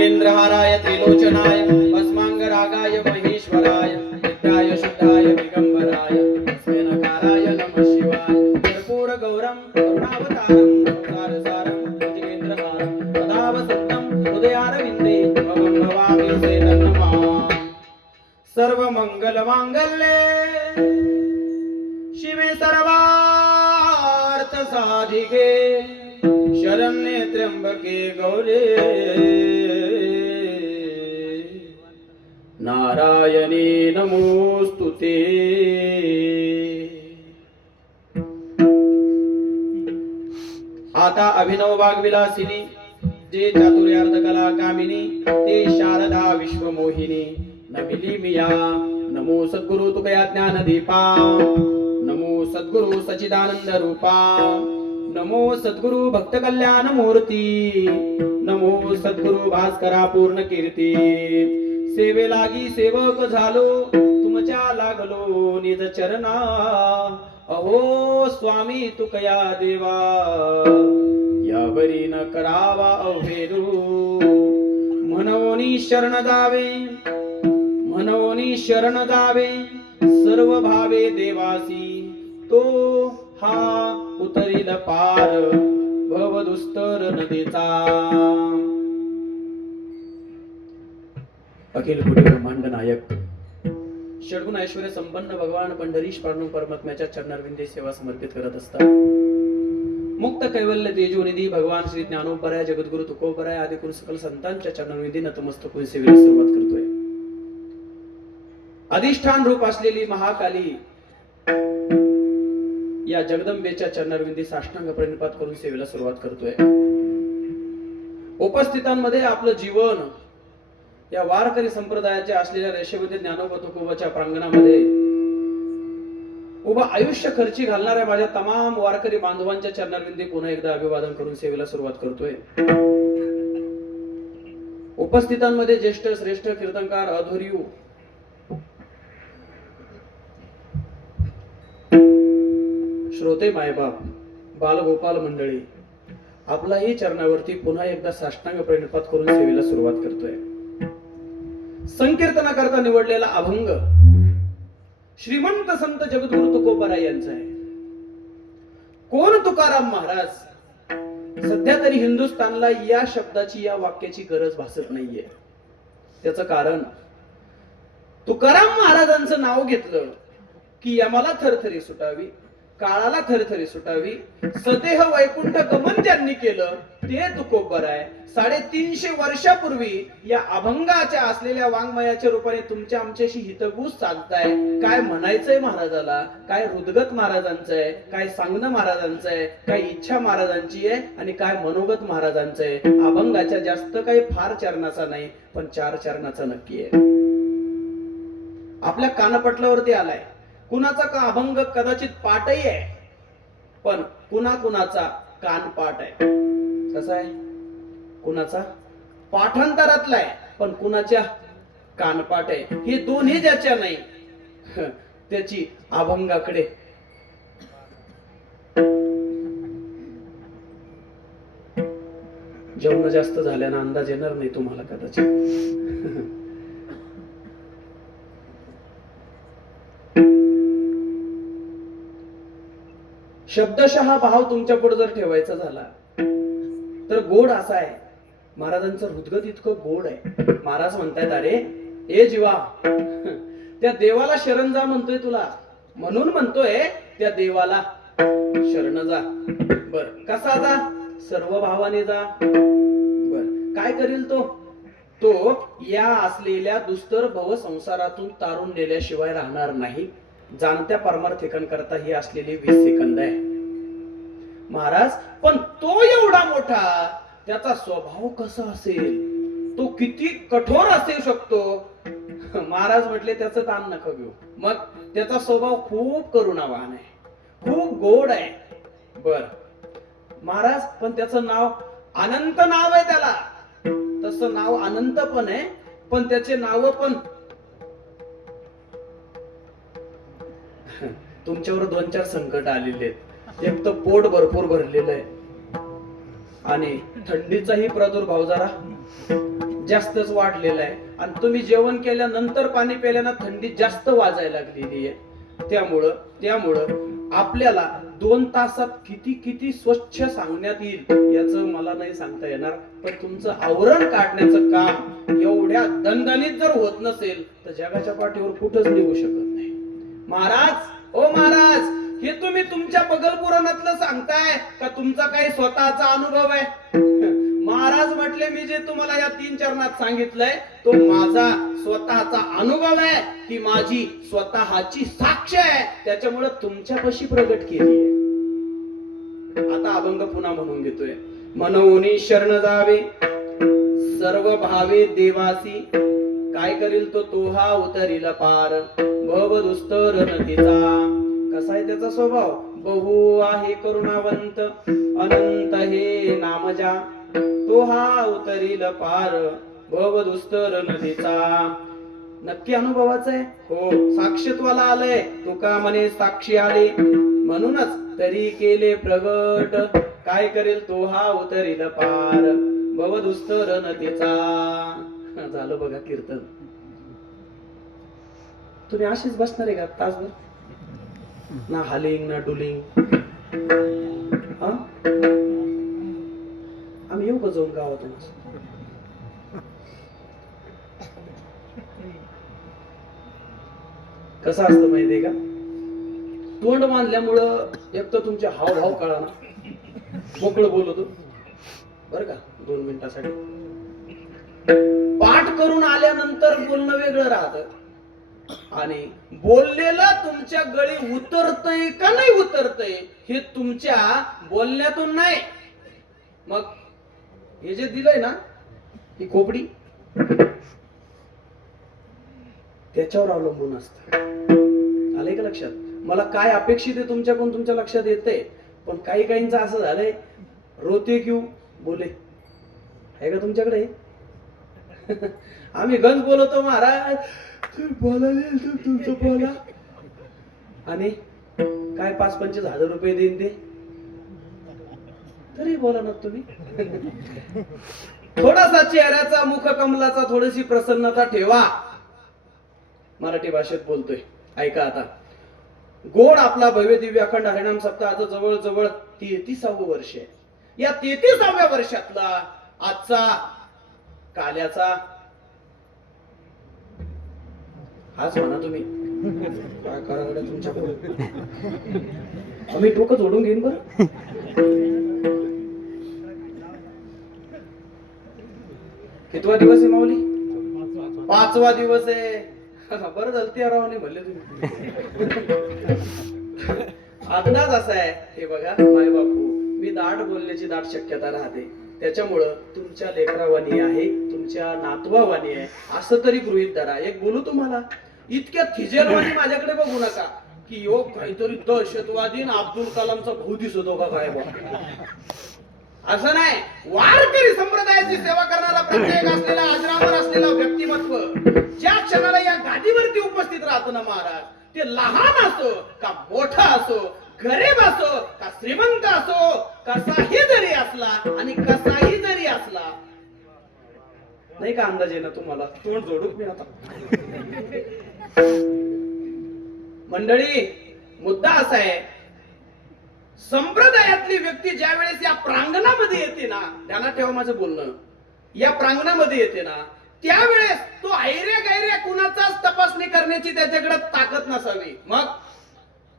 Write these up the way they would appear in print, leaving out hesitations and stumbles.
मृगेन्द्रहाराय त्रिलोचनाय भस्मांगरागाय महेश्वराय नित्याय शुद्धाय दिगंबराय तस्मै नकाराय नमः शिवाय कर्पूर गौरम करुणावतारम संसारसारम मृगेन्द्रहारम सदा वसन्तं हृदयारविन्दे भवं भवामि सेतन्नमा सर्व मंगल मांगल्ये शिवे सर्वार्थ साधिके शरण्ये त्र्यंबके गौरे नारायणी नमोस्तुते। आता अभिनव वाग्विलासिनी जे चातुर्यार्थ कला कामिनी ते शारदा विश्वमोहिनी नमिली मिया नमो सद्गुरु तुकया ज्ञान दीपा नमो सद्गुरु सचिदानंद रूपा नमो सद्गुरु भक्त कल्याण मूर्ती नमो सद्गुरु भास्करा पूर्ण कीर्ती सेवे लागी सेवक झालो तुमच्या लागलो निज चरणा अहो स्वामी तुकया देवा यावरी न करावा अवहेरू म्हणोनी शरण जावे मनोनी शरण जावे सर्व भावे देवासी तो हा उतरील पार भव दुस्तर नदीचा। अखिल कोटी ब्रह्मांड नायक षडगुण ऐश्वर्य संपन्न भगवान पंढरीश पांडू परमात्म्याच्या चरणारविंदी सेवा समर्पित करत असतात। मुक्त कैवल्य तेजोनिधी भगवान श्री ज्ञानोबराय जगद्गुरु तुकोबराय आदी कुल सकल संतांच्या चरणारविंदी नतमस्तक होऊन सेवेला सुरुवात करतोय। अधिष्ठान रूप असलेली महाकाली या जगदंबेच्या चरणारविंदी साष्टांग प्रणिपात करून सेवेला सुरुवात करतोय। उपस्थितांमध्ये आपलं जीवन या वारकरी संप्रदायाच्या असलेल्या रेषेमध्ये ज्ञानोबा तुकोबाच्या प्रांगणामध्ये उभा आयुष्य खर्ची घालणाऱ्या माझ्या तमाम वारकरी बांधवांच्या चरणारविंदी पुन्हा एकदा अभिवादन करून सेवेला सुरुवात करतोय। उपस्थितांमध्ये ज्येष्ठ श्रेष्ठ कीर्तनकार अधोरीव श्रोते मायबाप बालगोपाल मंडळी आपलाही चरणावरती पुन्हा एकदा साष्टांग प्रणिपात करून सेवेला सुरुवात करतोय। संकीर्तना करता निवडलेला अभंग श्रीमंत संत जगद्गुरु तुकोबराय यांचा आहे। कोण तुकाराम महाराज? सध्या तरी हिंदुस्थानला या शब्दाची या वाक्याची गरज भासत नाहीये। त्याचं कारण तुकाराम महाराजांचं नाव घेतलं की यमाला थरथरी सुटावी, काळाला थरथरी सुटावी। सदेह वैकुंठ गमन ज्यांनी केलं ते तुकोबराय 350 वर्षापूर्वी या अभंगाच्या असलेल्या वाङ्मयाच्या रूपाने तुमच्या आमच्याशी हितगुज साधताय। काय म्हणायचंय महाराजाला, काय हृदगत महाराजांचं आहे, काय सांगणं महाराजांचं आहे, काय इच्छा महाराजांची आहे आणि काय मनोगत महाराजांचं आहे। अभंगाच्या जास्त काही फार चरणाचा नाही पण 4 चरणाचा नक्की आहे। आपल्या कानपटलावरती आलाय। कुणाचा का अभंग कदाचित पाठही आहे पण कुणाचा कानपाठ आहे। कसा आहे? कुणाचा पाठांतरातला आहे पण कुणाच्या कानपाठ आहे। हे दोन्ही ज्याच्या नाही त्याची अभंगाकडे जेवण जास्त झाल्यानं अंदाज येणार नाही तुम्हाला कदाचित। शब्दशः भाव तुमच्या पुढे जर ठेवायचा झाला तर गोड असा आहे। महाराजांचं हृदगत इतकं गोड आहे। महाराज म्हणतायत अरे ए जीवा त्या देवाला शरण जा म्हणतोय तुला, म्हणून म्हणतोय त्या देवाला शरण जा। बर कसा जा? सर्व भावाने जा। बर काय करील तो? तो या असलेल्या दुस्तर भव संसारातून तारून नेल्याशिवाय राहणार नाही। जाणत्या परमार्थिकां करता ही असलेली 20 सेकंद आहे महाराज। पण तो एवढा मोठा, त्याचा स्वभाव कसा असेल, तो किती कठोर असू शकतो। महाराज म्हटले त्याचं ताण नका घेऊ, मग त्याचा स्वभाव खूप करुणावान आहे, खूप गोड आहे। बर महाराज पण त्याचं नाव अनंत नाव आहे, त्याला तसं नाव अनंत पण आहे पण त्याचे नाव पण तुमच्यावर 2-4 संकट आलेले आहेत। एक तर पोट भरपूर भरलेलं आहे आणि थंडीचाही प्रादुर्भाव जरा जास्तच वाढलेला आहे आणि तुम्ही जेवण केल्यानंतर पाणी प्यायल्यानं थंडी जास्त वाजायला लागलेली आहे. त्यामुळं आपल्याला 2 तासात किती किती स्वच्छ सांगण्यात येईल याचं मला नाही सांगता येणार, पण तुमचं आवरण काढण्याचं काम एवढ्या दणदणीत जर होत नसेल तर जगाच्या पाठीवर कुठंच निघू शकत नाही. महाराज, ओ महाराज, हे तुम्ही तुमच्या पगल पुराणातलं सांगताय का तुमचा काही स्वतःचा अनुभव आहे? महाराज म्हटले, मी जे तुम्हाला या 3 चरणात सांगितलंय तो माझा स्वतःचा अनुभव आहे, ती माझी स्वतःची साक्ष आहे, त्याच्यामुळे तुमच्यापाशी प्रगट केली आहे. आता अभंग पुन्हा म्हणून घेतोय. मनोनी शरण जावे सर्व भावे देवासी, काय करील तो तोहा उतरील पार, भव दुस्तर नदीचा. कसा आहे त्याचा स्वभाव? बहु आहे करुणावंत, अनंत हे नामजा, तो हा उतरील पार, भव दुस्तर नदीचा. नक्की अनुभवाचं आहे? हो, साक्षीत्वाला आलंय. तुका म्हणे साक्षी आले, म्हणूनच तरी केले प्रगट, काय करेल तो हा उतरील पार, भव दुस्तर नदीचा. झालं बघा कीर्तन. तुम्ही अशीच बसणार आहे का तासभर? ना हालिंग ना डुलिंग. आम्ही येऊ का जाऊन गावातून? कसं असतं माहितीये का, तोंड बांधल्यामुळं एक तर तुमचे हावभाव कळा ना, मोकळं बोलतो बर का 2 मिनिटासाठी. पाठ करून आल्यानंतर बोलणं वेगळं राहतं आणि बोललेलं तुमच्या गळी उतरतय का नाही उतरतय हे तुमच्या बोलण्यातून नाही. मग हे जे दिलंय ना, ही खोपडी, त्याच्यावर अवलंबून असत. आलंय का लक्षात? मला काय अपेक्षित आहे तुमच्याकडून तुमच्या लक्षात येते, पण काही काहींचं असं झालंय, रोते क्यू बोले. आहे का तुमच्याकडे? आम्ही गंज बोलतो महाराज, बोलायला तुमचं बोला, आणि काय 5-25 हजार रुपये देईन ते तरी बोला ना तुम्ही. थोडासा चेहऱ्याचा, मुख कमलाचा थोडीशी प्रसन्नता ठेवा. मराठी भाषेत बोलतोय, ऐका आता. गोड आपला भव्य दिव्य अखंड हरिनाम सप्ताह जवळ 33वे वर्ष आहे. या 33व्या वर्षातला आजचा काल्याचा हाच म्हणा तुम्ही. काय करा तुमच्या आम्ही डोकं जोडून घेईन बरं. कितवा दिवस आहे माऊली? 5वा दिवस आहे. बरं झालं ते रावणे म्हणले तुम्ही. अंदाज असा आहे, हे बघा माय बापू, मी दाट बोलण्याची दाट शक्यता राहते, त्याच्यामुळं तुमच्या लेकरावानी आहे, तुमच्या नातवावानी आहे असं तरी गृहीत धरा. एक बोलू तुम्हाला, इतक्या थिजेलवाणी माझ्याकडे बघू नका की यो काहीतरी दहशतवादी अब्दुल कलामचा भाऊ दिसतो का काय बा. असं नाही. वारकरी संप्रदायाची सेवा करणारा प्रत्येक असलेला, आजरावर असलेला व्यक्तिमत्व ज्या क्षणाला या गादीवरती उपस्थित राहतो ना महाराज, ते लहान असो का मोठा असो, गरीब असो का श्रीमंत असो, कसाही जरी असला आणि कसाही जरी असला, नाही का अंदाज आहे ना तुम्हाला? तोंड जोडून मी आता. मंडळी, मुद्दा असा आहे, संप्रदायातली व्यक्ती ज्या वेळेस या प्रांगणामध्ये येते ना, ध्यानात ठेवा माझं बोलणं, या प्रांगणामध्ये येते ना, त्यावेळेस तो ऐऱ्या गैऱ्या कुणाचाच तपासणी करण्याची त्याच्याकडे ताकद नसावी. मग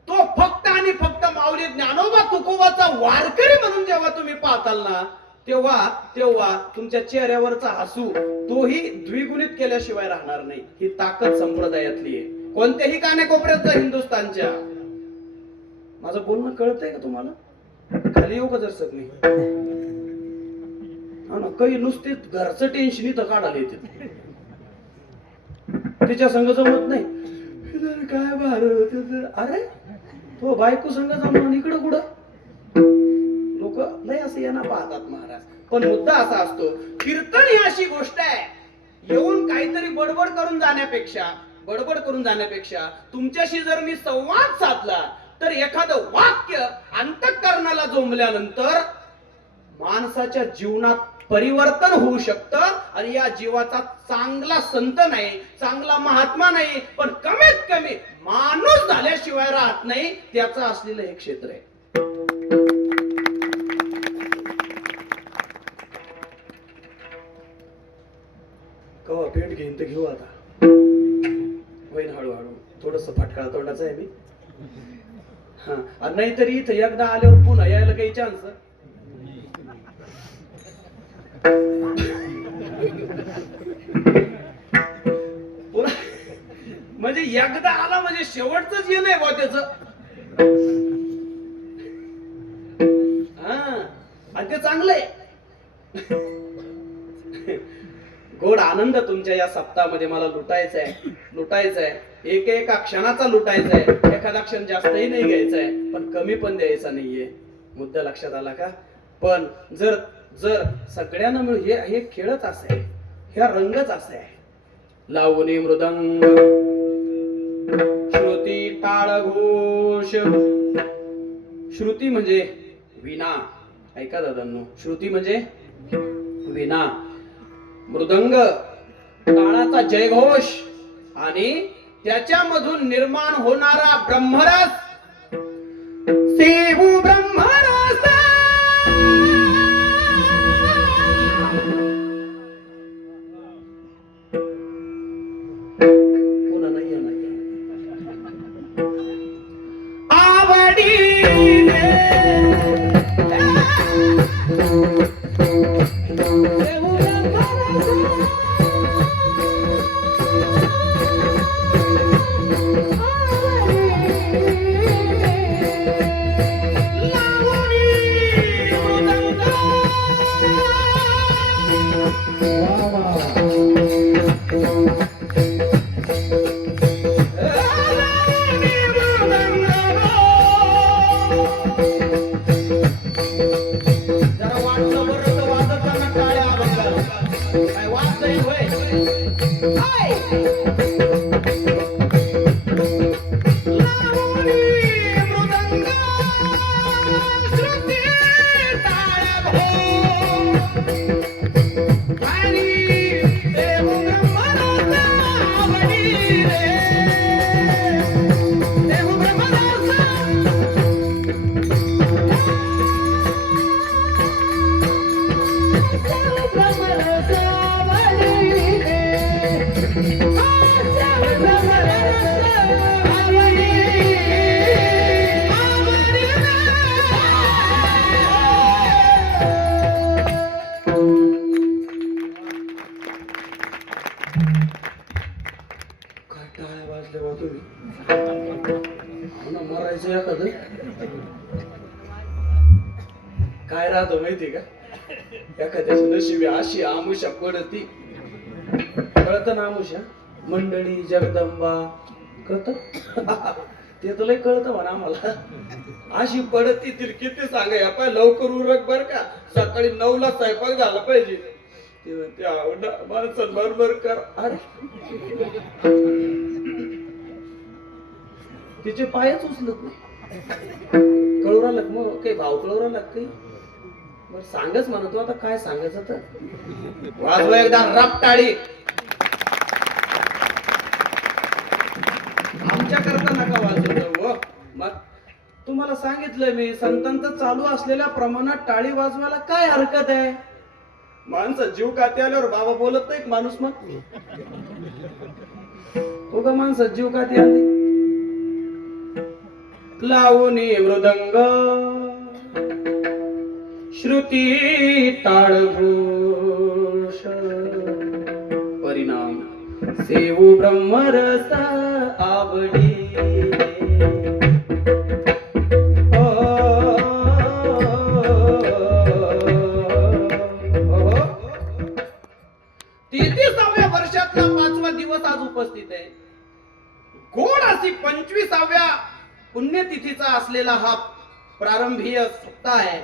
तो फक्त आणि फक्त माऊली ज्ञानोबा तुकोबाचा वारकरी म्हणून जेव्हा तुम्ही पाहताल ना, तेव्हा तुमच्या चेहऱ्यावरचा हसू तोही द्विगुणित केल्याशिवाय राहणार नाही. ही ताकद संप्रदायातली आहे, कोणत्याही कानेकोपऱ्यात जा हिंदुस्थानच्या. माझं बोलणं कळतंय का तुम्हाला? खाली येऊ का जर सगळी? हा ना, काही नुसते घरचं टेन्शन इथं काढायला येते. तिच्या संग जमत नाही, काय भारत, अरे तो बायको संग जमून इकडं कुठं? लोक लय असं यांना पाहतात महाराज. पण मुद्दा असा असतो, कीर्तन ही अशी गोष्ट आहे, येऊन काहीतरी बडबड करून जाण्यापेक्षा तुमच्याशी जर मी संवाद साधला तर एखादं वाक्य अंतःकरणाला जोमल्यानंतर माणसाच्या जीवनात परिवर्तन होऊ शकतं आणि या जीवाचा चांगला संत नाही, चांगला महात्मा नाही, पण कमीत कमी माणूस झाल्याशिवाय राहत नाही, त्याचं असलेलं हे क्षेत्र आहे. कवा पेट घेईन तर घेऊ आता, होईन हळूहळू. थोडस फटका तोंडाचं आहे मी. हा, नाहीतरी इथं एकदा आल्यावर पुन्हा यायला काही चान्स? म्हणजे एकदा आला म्हणजे शेवटच ये नाही बा त्याच. आणि ते चांगलंय. गोड आनंद तुमच्या या सप्ताहामध्ये मला लुटायचा आहे. एका क्षणाचा लुटायचा आहे. एखादा क्षण जास्तही नाही घ्यायचा आहे, पण कमी पण द्यायचा नाहीये. मुद्दा लक्षात आला का? पण जर जर सगळ्यांना मिळून हे खेळच असं आहे, ह्या रंगच असं आहे. लावणी मृदंग श्रुती टाळ घोष. श्रुती म्हणजे विना. ऐका दादांनो, श्रुती म्हणजे विना, मृदंग टाळाचा जयघोष, आणि त्याच्यामधून निर्माण होणारा ब्रह्मरस. सेवू ब्रह्मरस. पुन्हा नाही आवडी काय राहतो माहिती का? एखाद्याची नशिबी अशी आमुषा पडती. कळत ना आमुषा? मंडळी जगदंबा कळत? ते तुला कळत म्हणा आम्हाला. अशी पडती ती किती सांगा. पाय लवकर उरक बर का, सकाळी 9ला स्वयंपाक झाला पाहिजे. ते म्हणते आवडा माणसं बरोबर कर. अरे तिचे पायच उचलत नाही. कळू राहिलं मग काही भाव कळू राहिला काही. बरं सांगच म्हणतो आता काय सांगायचं तर. वाजवा एकदा रपटाळी. आमच्या करता नका वाजवतो. मग तुम्हाला सांगितलंय मी, संतांचं चालू असलेल्या प्रमाणात टाळी वाजवायला काय हरकत आहे? माणसं जीव काते आल्यावर बाबा बोलत नाही माणूस. मग हो का, माणसं जीव काते आली. लावणी मृदंग श्रुती टाळ घोष, परिणाम सेवू ब्रह्मरस आवडी. तेहतीसाव्या वर्षातला 5वा दिवस आज उपस्थित आहे. गोड अशी 25व्या पुण्यतिथीचा असलेला हा प्रारंभीय सप्ताह आहे.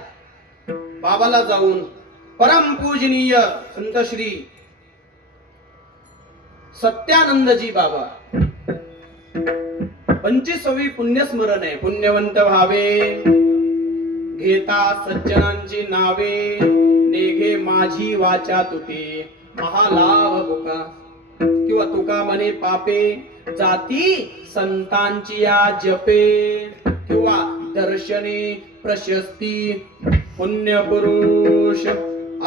बाबाला जाऊन परम पूजनीय संत श्री सत्यानंदजी बाबा 25वी पुण्यस्मरण आहे. पुण्यवंत व्हावे घेता सज्जनांची नावे, नेघे माझी वाचा तुटे महालाभ बुका किंवा तुका म्हणे पापे जाती संतांची या जपे किंवा दर्शने प्रशस्ती पुण्य पुरुष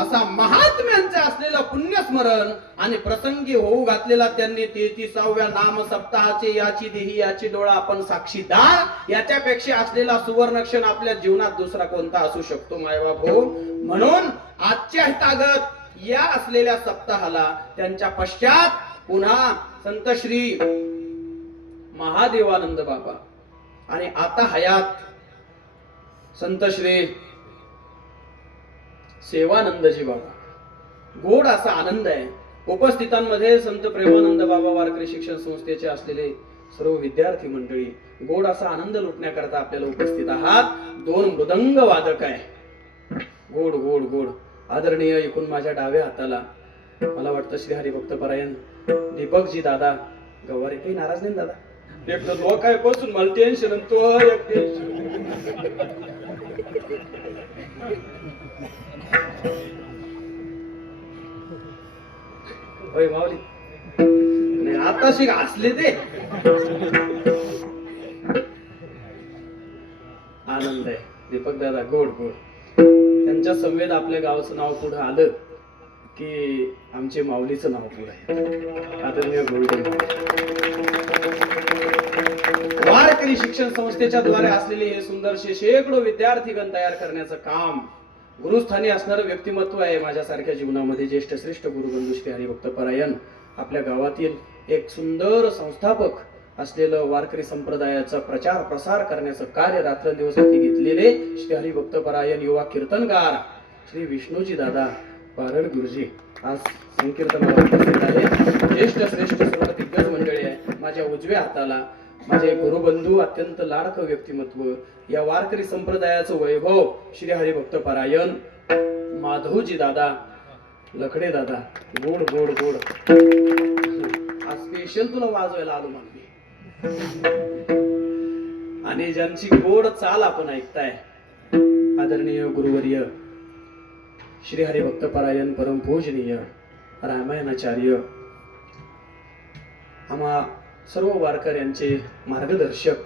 असा महात्म्यांचे असलेलं पुण्यस्मरण आणि प्रसंगी होऊ घातलेला त्यांनी 33व्या नाम सप्ताहाचे याची देही याची डोळा आपण साक्षीदार याच्यापेक्षा असलेला सुवर्ण क्षण आपल्या जीवनात दुसरा कोणता असू शकतो मायबाप हो. म्हणून आजच्या हितागत या असलेल्या सप्ताहाला त्यांच्या पश्चात पुन्हा संत श्री महादेवानंद बाबा आणि आता हयात संत श्री सेवानंदजी बाबा गोड असा आनंद आहे. उपस्थितांमध्ये संत प्रेमानंद बाबा वारकरी शिक्षण संस्थेचे असलेले सर्व विद्यार्थी मंडळी गोड असा आनंद लुटण्याकरता आपल्याला उपस्थित आहात. 2 मृदंग वादक आहे गोड गोड गोड आदरणीय एकूण माझ्या डाव्या हाताला मला वाटतं श्री हरिभक्त परायण दीपकजी दादा गवारे. काही नाराज नाही दादा? एक तर लोक आहे बसून मला टेन्शन तो एक टेन्शन. होय माऊली नाही आताशी हसले ते आनंद आहे. दीपक दादा गोड गोड त्यांच्या समवेत आपल्या गावाचं नाव पुढे आलं की आमचे माऊलीचं नाव पुढे आहे. आदरणीय गोल्डन वारकरी शिक्षण संस्थेच्या द्वारे असलेले हे सुंदरशे शेकडो विद्यार्थीगण तयार करण्याचं काम गुरुस्थानी असणारं व्यक्तिमत्व आहे माझ्यासारख्या जीवनामध्ये. ज्येष्ठ श्रेष्ठ गुरुबंधू श्री हरिभक्त परायण आपल्या गावातील एक सुंदर संस्थापक असलेलं वारकरी संप्रदायाचा प्रचार प्रसार करण्याचं कार्य रात्रंदिवस हाती घेतलेले श्री हरिभक्त परायण युवा कीर्तनकार श्री विष्णूजी दादा पारड गुरुजी आज संकीर्तनाला उपस्थित आहे. ज्येष्ठ श्रेष्ठ सर्व दिग्गज मंडळी आहे. माझ्या उजव्या हाताला माझे गुरुबंधू अत्यंत लाडकं व्यक्तिमत्व या वारकरी संप्रदायाचं वैभव श्री हरिभक्त परायण माधवजी दादा लखडे दादा गोड गोड गोड. आज स्पेशल तुला वाजवायला आलो मागणी आणि ज्यांची गोड चाल आपण ऐकताय आदरणीय गुरुवर्य श्री हरिभक्त परायण परम पूजनीय रामायणाचार्य आम्हा सर्व वारकऱ्यांचे मार्गदर्शक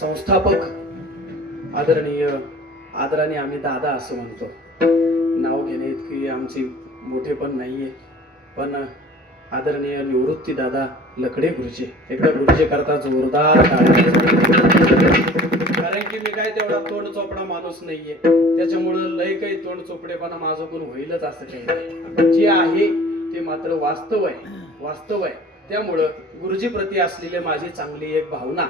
संस्थापक आदरणीय आदराने आम्ही दादा असं म्हणतो. नाव घेणे इतकी आमची मोठे पण नाहीये पण आदरणीय निवृत्ती दादा लकडे गुरुजी एकदा गुरुजी करता जोरदार कारण की मी काय तेवढा तोंड चोपडा माणूस नाहीये त्याच्यामुळं लय काही तोंड चोपडेपणा माझं गुण होईलच असं काही नाही. जे आहे ते मात्र वास्तव आहे. त्यामुळं गुरुजी प्रती असलेली माझी चांगली एक भावना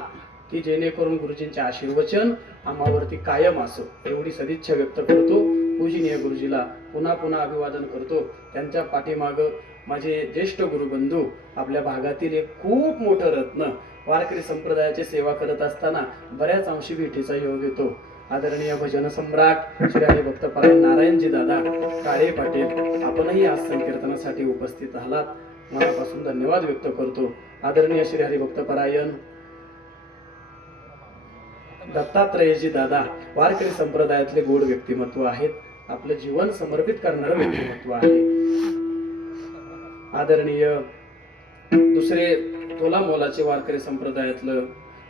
की जेणेकरून गुरुजींचे आशीर्वचन आम्हावरती कायम असो एवढी सदिच्छा व्यक्त करतो. पूजनीय गुरुजीला पुन्हा पुन्हा अभिवादन करतो. त्यांच्या पाठीमाग माझे ज्येष्ठ गुरुबंधू आपल्या भागातील एक खूप मोठं रत्न वारकरी संप्रदायाची सेवा करत असताना बऱ्याच अंशी भेटीचा योग येतो. आदरणीय भजन सम्राट श्री हरिभक्त परायण नारायणजी दादा काळे पाटील आपणही आज संकीर्तनासाठी उपस्थित आहात. मनापासून धन्यवाद व्यक्त करतो. आदरणीय श्री हरिभक्त परायण दत्तात्रयजी दादा वारकरी संप्रदायातले गोड व्यक्तिमत्व आहेत. आपलं जीवन समर्पित करणारं व्यक्तिमत्व आहे. आदरणीय दुसरे तोला मोलाचे वारकरी संप्रदायातलं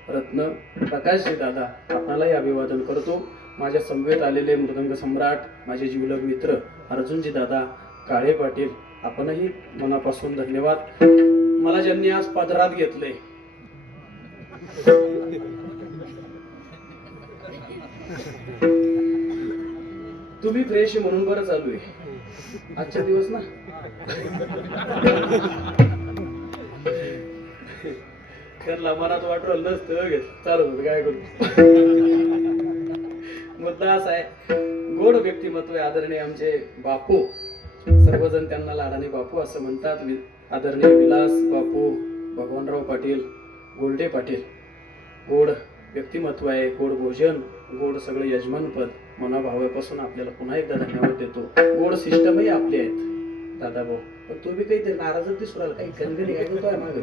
रत्न प्रकाशजी दादा आपणालाही अभिवादन करतो. माझ्या समवेत आलेले मृदंग सम्राट माझे जीवलग मित्र अर्जुनजी दादा काळे पाटील आपणही मनापासून धन्यवाद. मला ज्यांनी आज पदरात घेतले तुम्ही फ्रेश म्हणून बरं चालू आहे आजच्या दिवस ना. त्यांना मनात वाटलं नसतं चालू होत काय करू. मुद्दा असा आहे गोड व्यक्तिमत्व आदरणीय आमचे बापू सर्वजण त्यांना लाडाने बापू असं म्हणतात. आदरणीय विलास बापू भगवानराव पाटील गोल्डे पाटील गोड व्यक्तिमत्व आहे. गोड भोजन गोड सगळं यजमानपद मनाभावापासून आपल्याला पुन्हा एकदा धन्यवाद देतो. गोड सिस्टमही आपली आहेत दादा भाऊ पण तू बी काहीतरी नाराजच दिसू राहिला काही कणगणी काय करतोय मागे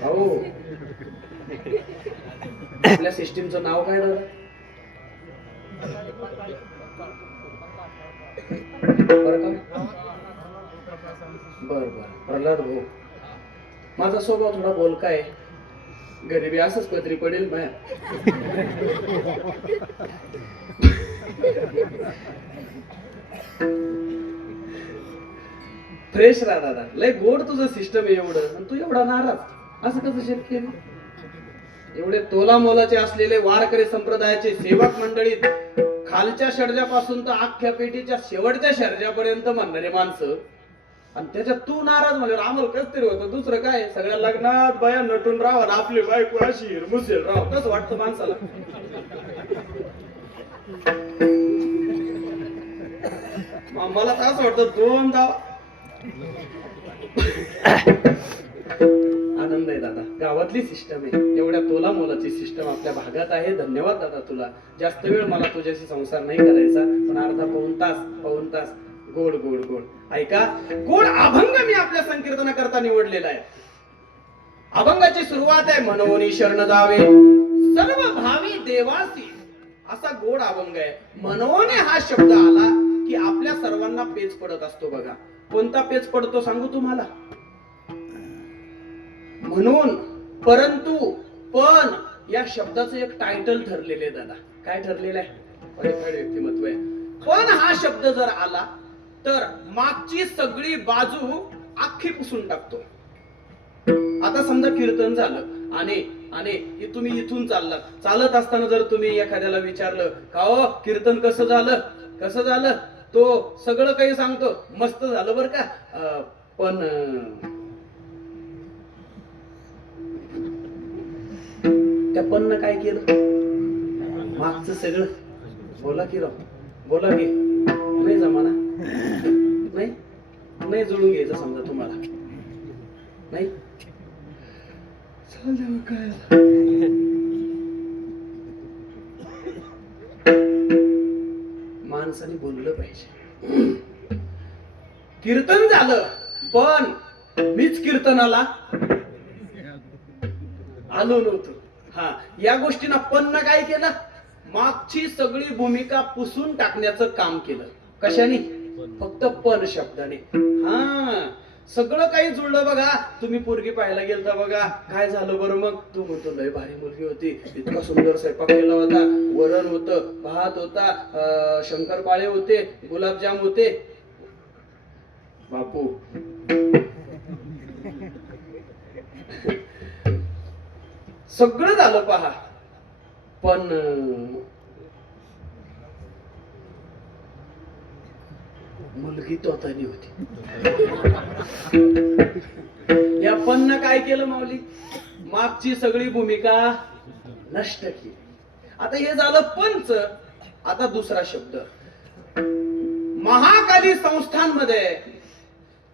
भाऊ. आपल्या सिस्टीमचं नाव काय दादा? बरं का? बर प्रल्हाद भाऊ, माझा स्वभाव थोडा बोलका आहे, गरिबी असंच पदरी पडेल बाय. फ्रेश राहा दादा, लय गोड तुझं सिस्टम आहे एवढं, आणि तू एवढा नाराज, असं कसं शक्य आहे? एवढे तोला मोलाचे असलेले वारकरी संप्रदायाचे सेवक मंडळी, खालच्या शर्जापासून तर अख्ख्या पेटीच्या शेवटच्या शर्जापर्यंत म्हणणारे माणसं, आणि त्याच्यात तू नाराज म्हणजे आम्हाला कस तरी होतं. दुसरं काय, सगळ्या लग्नात बाया नटून राहा आणि आपली बायको अशी हिरमुसेल राहा, कसं वाटतं माणसाला? मला तर असं वाटतं दोनदा आनंद आहे दादा. गावातली सिस्टम आहे, एवढ्या तोला मोलाची सिस्टम आपल्या भागात आहे. धन्यवाद दादा तुला. जास्त वेळ मला तुझ्याशी संसार नाही करायचा, पण अर्धा पाऊण तास गोड गोड गोड ऐका. गोड अभंग मी आपल्या संकीर्तना करता निवडलेला आहे. अभंगाची सुरुवात आहे, मनोनी शरण जावे सर्व भावी देवासी, असा गोड अभंग आहे. मनोने हा शब्द आला की आपल्या सर्वांना पेच पडत असतो. बघा कोणता पेच पडतो सांगू तुम्हाला? म्हणून, परंतु, पण या शब्दाचं एक टायटल ठरलेले दादा. काय ठरलेलं आहे? व्यक्तिमत्व आहे. पण हा शब्द जर आला तर मागची सगळी बाजू अख्खी पुसून टाकतो. आता समजा कीर्तन झालं आणि तुम्ही इथून चालत असताना जर तुम्ही एखाद्याला विचारलं का हो कीर्तन कसं झालं, तो सगळं काही सांगतो मस्त झालं बर का, पण त्या पण काय केलं? मागचं सगळं बोला की नाही जमाना, नाही जुळून घ्यायचं समजा तुम्हाला, नाही काय माणसाने बोललं पाहिजे. कीर्तन झालं पण मीच कीर्तनाला आलो नव्हतो. हा, या गोष्टींना पण काय केलं? मागची सगळी भूमिका पुसून टाकण्याचं काम केलं. कशाने? फक्त पण शब्दाने. हा, सगळं काही जुळलं. बघा तुम्ही पोरगी पाहायला गेलता, बघा काय झालं बरं मग? तू म्हणतो लय भारी मुलगी होती, इतका सुंदर स्वयंपाक केला होता, वरण होतं, भात होता, शंकरपाळे होते, गुलाबजाम होते. बापू सगळं झालं पहा, पण मुलगी तोतानी होती. या पण काय केलं माऊली? मागची सगळी भूमिका नष्ट केली. आता हे झालं पंच. आता दुसरा शब्द, महाकाली संस्थांमध्ये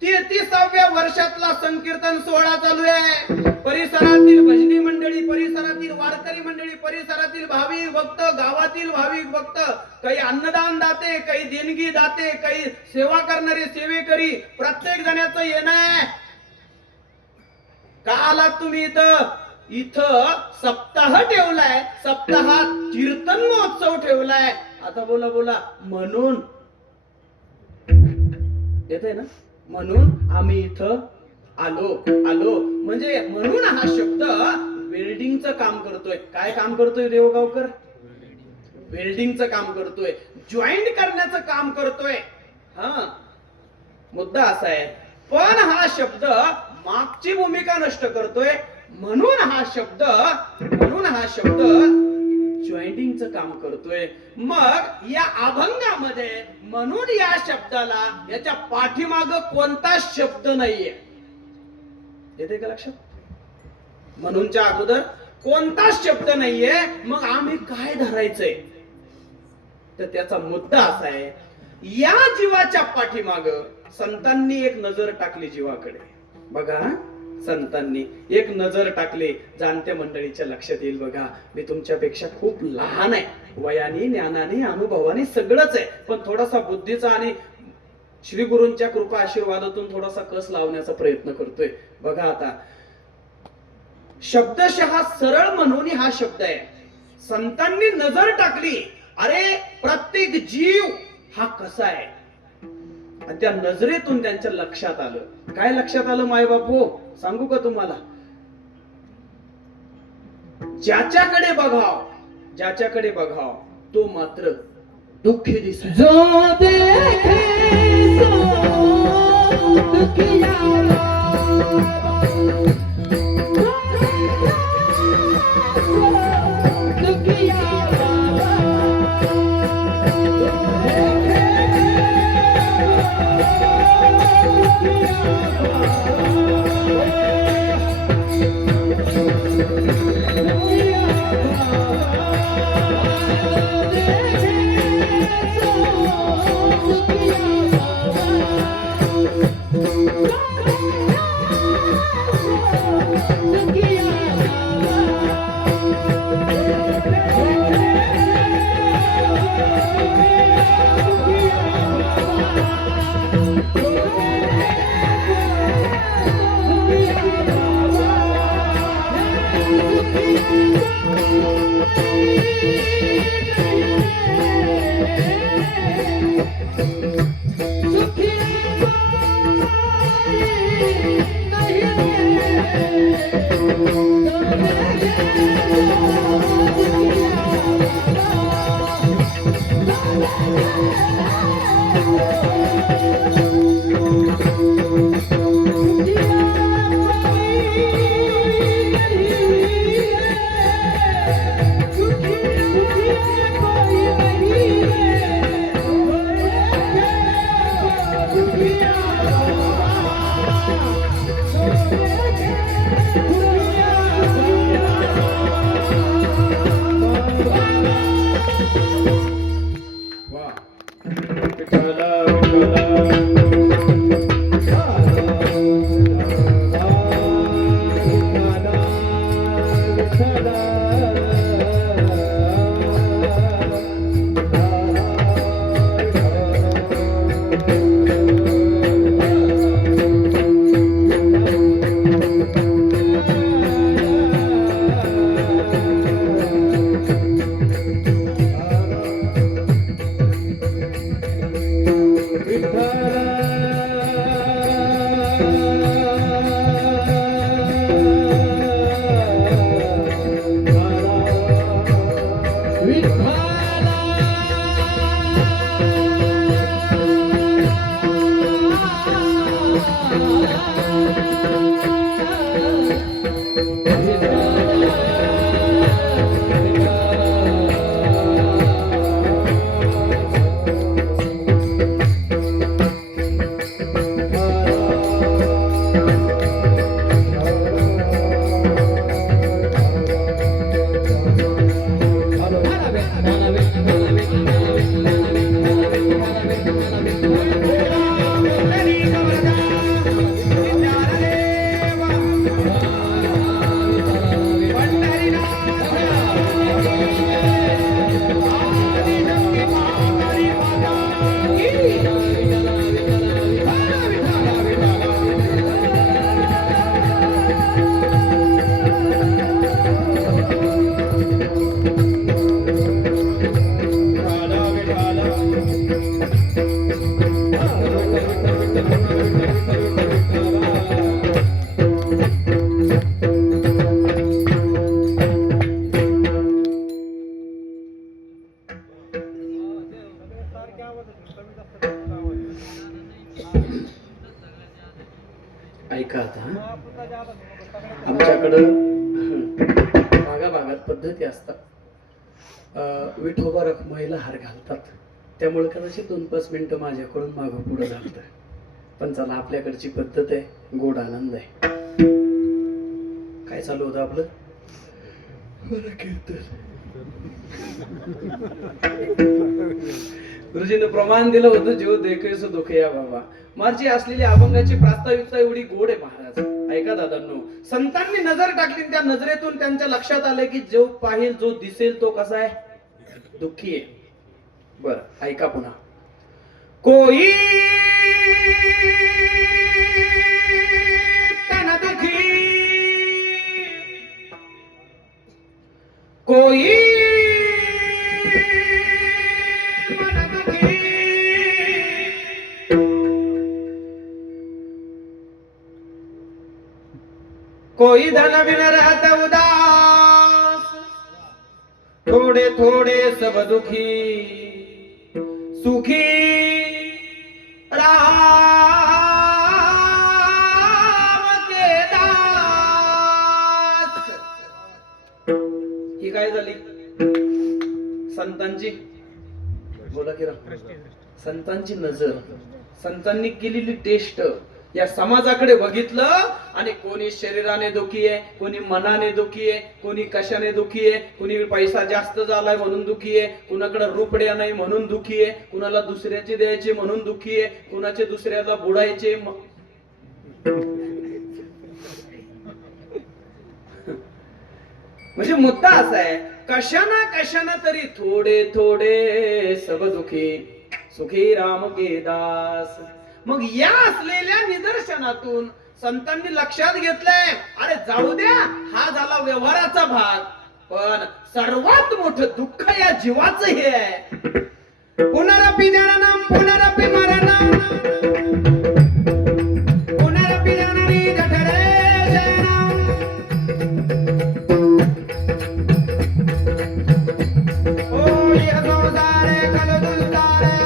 33व्या वर्षातला संकीर्तन सोहळा चालू आहे. परिसरातील भजनी मंडळी, परिसरातील वारकरी मंडळी, परिसरातील भाविक भक्त, गावातील भाविक भक्त, काही अन्नदान दाते, काही देणगी दाते, काही सेवा करणारे सेवेकरी, प्रत्येक जणांचं येणं आहे. का आलात तुम्ही इथं सप्ताह ठेवलाय, सप्ताहात कीर्तन महोत्सव ठेवलाय. आता बोला म्हणून येते ना, म्हणून आम्ही इथं आलो म्हणजे म्हणून हा शब्द वेल्डिंगचं काम करतोय. काय काम करतोय देवगावकर? वेल्डिंगचं काम करतोय, जॉईंट करण्याचं काम करतोय. हा, मुद्दा असा आहे. पण हा शब्द मागची भूमिका नष्ट करतोय, म्हणून हा शब्द जॉईंटिंगचं काम करतोय. मग या अभंगामध्ये म्हणून या शब्दाला, याच्या पाठीमाग कोणताच शब्द नाहीये. येते का लक्षात? म्हणूनच्या अगोदर कोणताच शब्द नाहीये. मग आम्ही काय धरायचंय? तर त्याचा मुद्दा असा आहे, या जीवाच्या पाठीमाग संतांनी एक नजर टाकली जीवाकडे. बघा, संतांनी एक नजर टाकली. जाणत्या मंडळीच्या लक्षात येईल. बघा, मी तुमच्यापेक्षा खूप लहान आहे, वयाने, ज्ञानाने, अनुभवाने सगळंच आहे, पण थोडासा बुद्धीचा आणि श्री गुरूंच्या कृपा आशीर्वादातून थोडासा कस लावण्याचा प्रयत्न करतोय. बघा, आता शब्दशः सरळ म्हणून हा शब्द आहे. संतांनी नजर टाकली, अरे प्रत्येक जीव हा कसा आहे, आणि त्या नजरेतून त्यांच्या लक्षात आलं. काय लक्षात आलं मायबापू सांगू का तुम्हाला? ज्याच्याकडे बघाव तो मात्र दुःखी दिसे. जो देखे सो दुखियारा, ऐका आता, आमच्याकडं भागाभागात पद्धती असतात. विठोबा रखुमाईला हार घालतात, त्यामुळे कदाचित 2-5 मिनिटं माझ्याकडून मागं पुढं झालं. पण चला, आपल्याकडची पद्धत आहे, गोड आनंद आहे. काय चालू होतं आपलं? कीर्तन. गुरुजीने प्रमाण दिलं होतं, जीव देखेस दुःख या बाबा. माझी असलेली अभंगाची प्रास्ताविकता एवढी गोड आहे महाराज. ऐका दादांनो, संतांनी नजर टाकली, त्या नजरेतून त्यांच्या लक्षात आलं की जो पाहिल, जो दिसेल तो कसा आहे? दुःखी आहे. बर, ऐका पुन्हा. कोई तन दुखी, कोई मन दुखी, कोई धन बिन रहत उदास, थोड़े थोड़े सब दुखी, सुखी राम के दास. ही काय झाली संतांची, बोला की राव, संतांची नजर, संतांनी केलेली टेस्ट या समाजाकडे बघितलं आणि कोणी शरीराने दुखी आहे, कोणी मनाने दुखी आहे, कोणी कशाने दुखी आहे, कोणी पैसा जास्त झालाय म्हणून दुखी आहे, कुणाकडे रुपड्या नाही म्हणून दुखी आहे, कुणाला दुसऱ्याचे द्यायचे म्हणून दुखी आहे, कुणाचे दुसऱ्याला बुडायचे म्हणजे मुद्दा असा आहे, कशाना कशाना तरी थोडे थोडे सब दुखी, सुखी राम के दास. मग या असलेल्या निदर्शनातून संतांनी लक्षात घेतलंय, अरे जाऊ द्या, हा झाला व्यवहाराचा भाग, पण सर्वात मोठं दुःख या जीवाचं हे आहे. पुनरपि जननम पुनरपि मरणम, पुनरपि जननी जठरे शयनम. ओ ये संसारे कलदुस्तारे,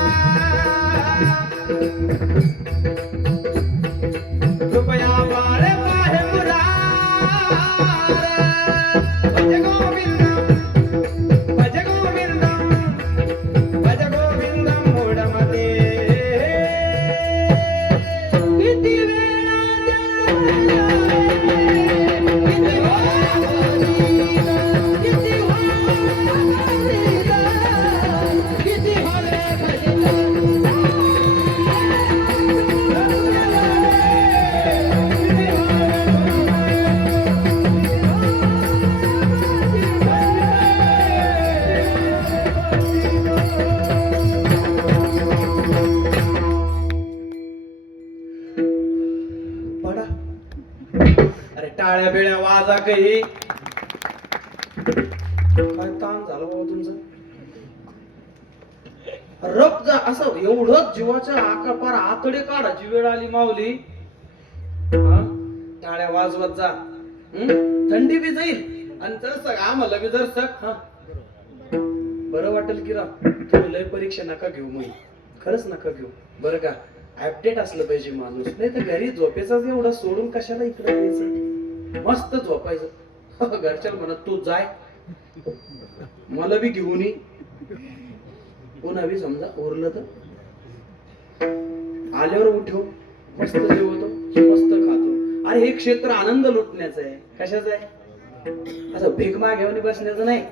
कृपया बाळे पाहे मुरारे. भज गोविंदम भज गोविंदम भज गोविंदम मूढमते. किती वेळा किती किती पडा. अरे टाळ्या बिळ्या वाजा काही, काय ताण झालं बाबा तुमचं. रप जा असं एवढंच जीवाच्या आकार पार आतडे काढायची वेळ आली माऊली. हा? टाळ्या वाजवत जा, थंडी बी जाईल आणि जर सग आम्हाला बी जर सग बरं वाटेल की राव. तुम्ही लय परीक्षा नका घेऊ, मग खरंच नका घेऊ बरं का. अपडेट असलं पाहिजे माणूस, नाही तर घरी झोपेचाच एवढा सोडून कशाला इकडे यायचं. मस्त झोपायचं. घरच्याला म्हणत तू जाय, मला बी घेऊन ये, पुन्हा बी समजा उरलं तर आल्यावर उठव, मस्त जेवतो, मस्त खातो. अरे हे क्षेत्र आनंद लुटण्याचं आहे. कशाचं आहे? असं भीक मागेवणी बसण्याचं नाही.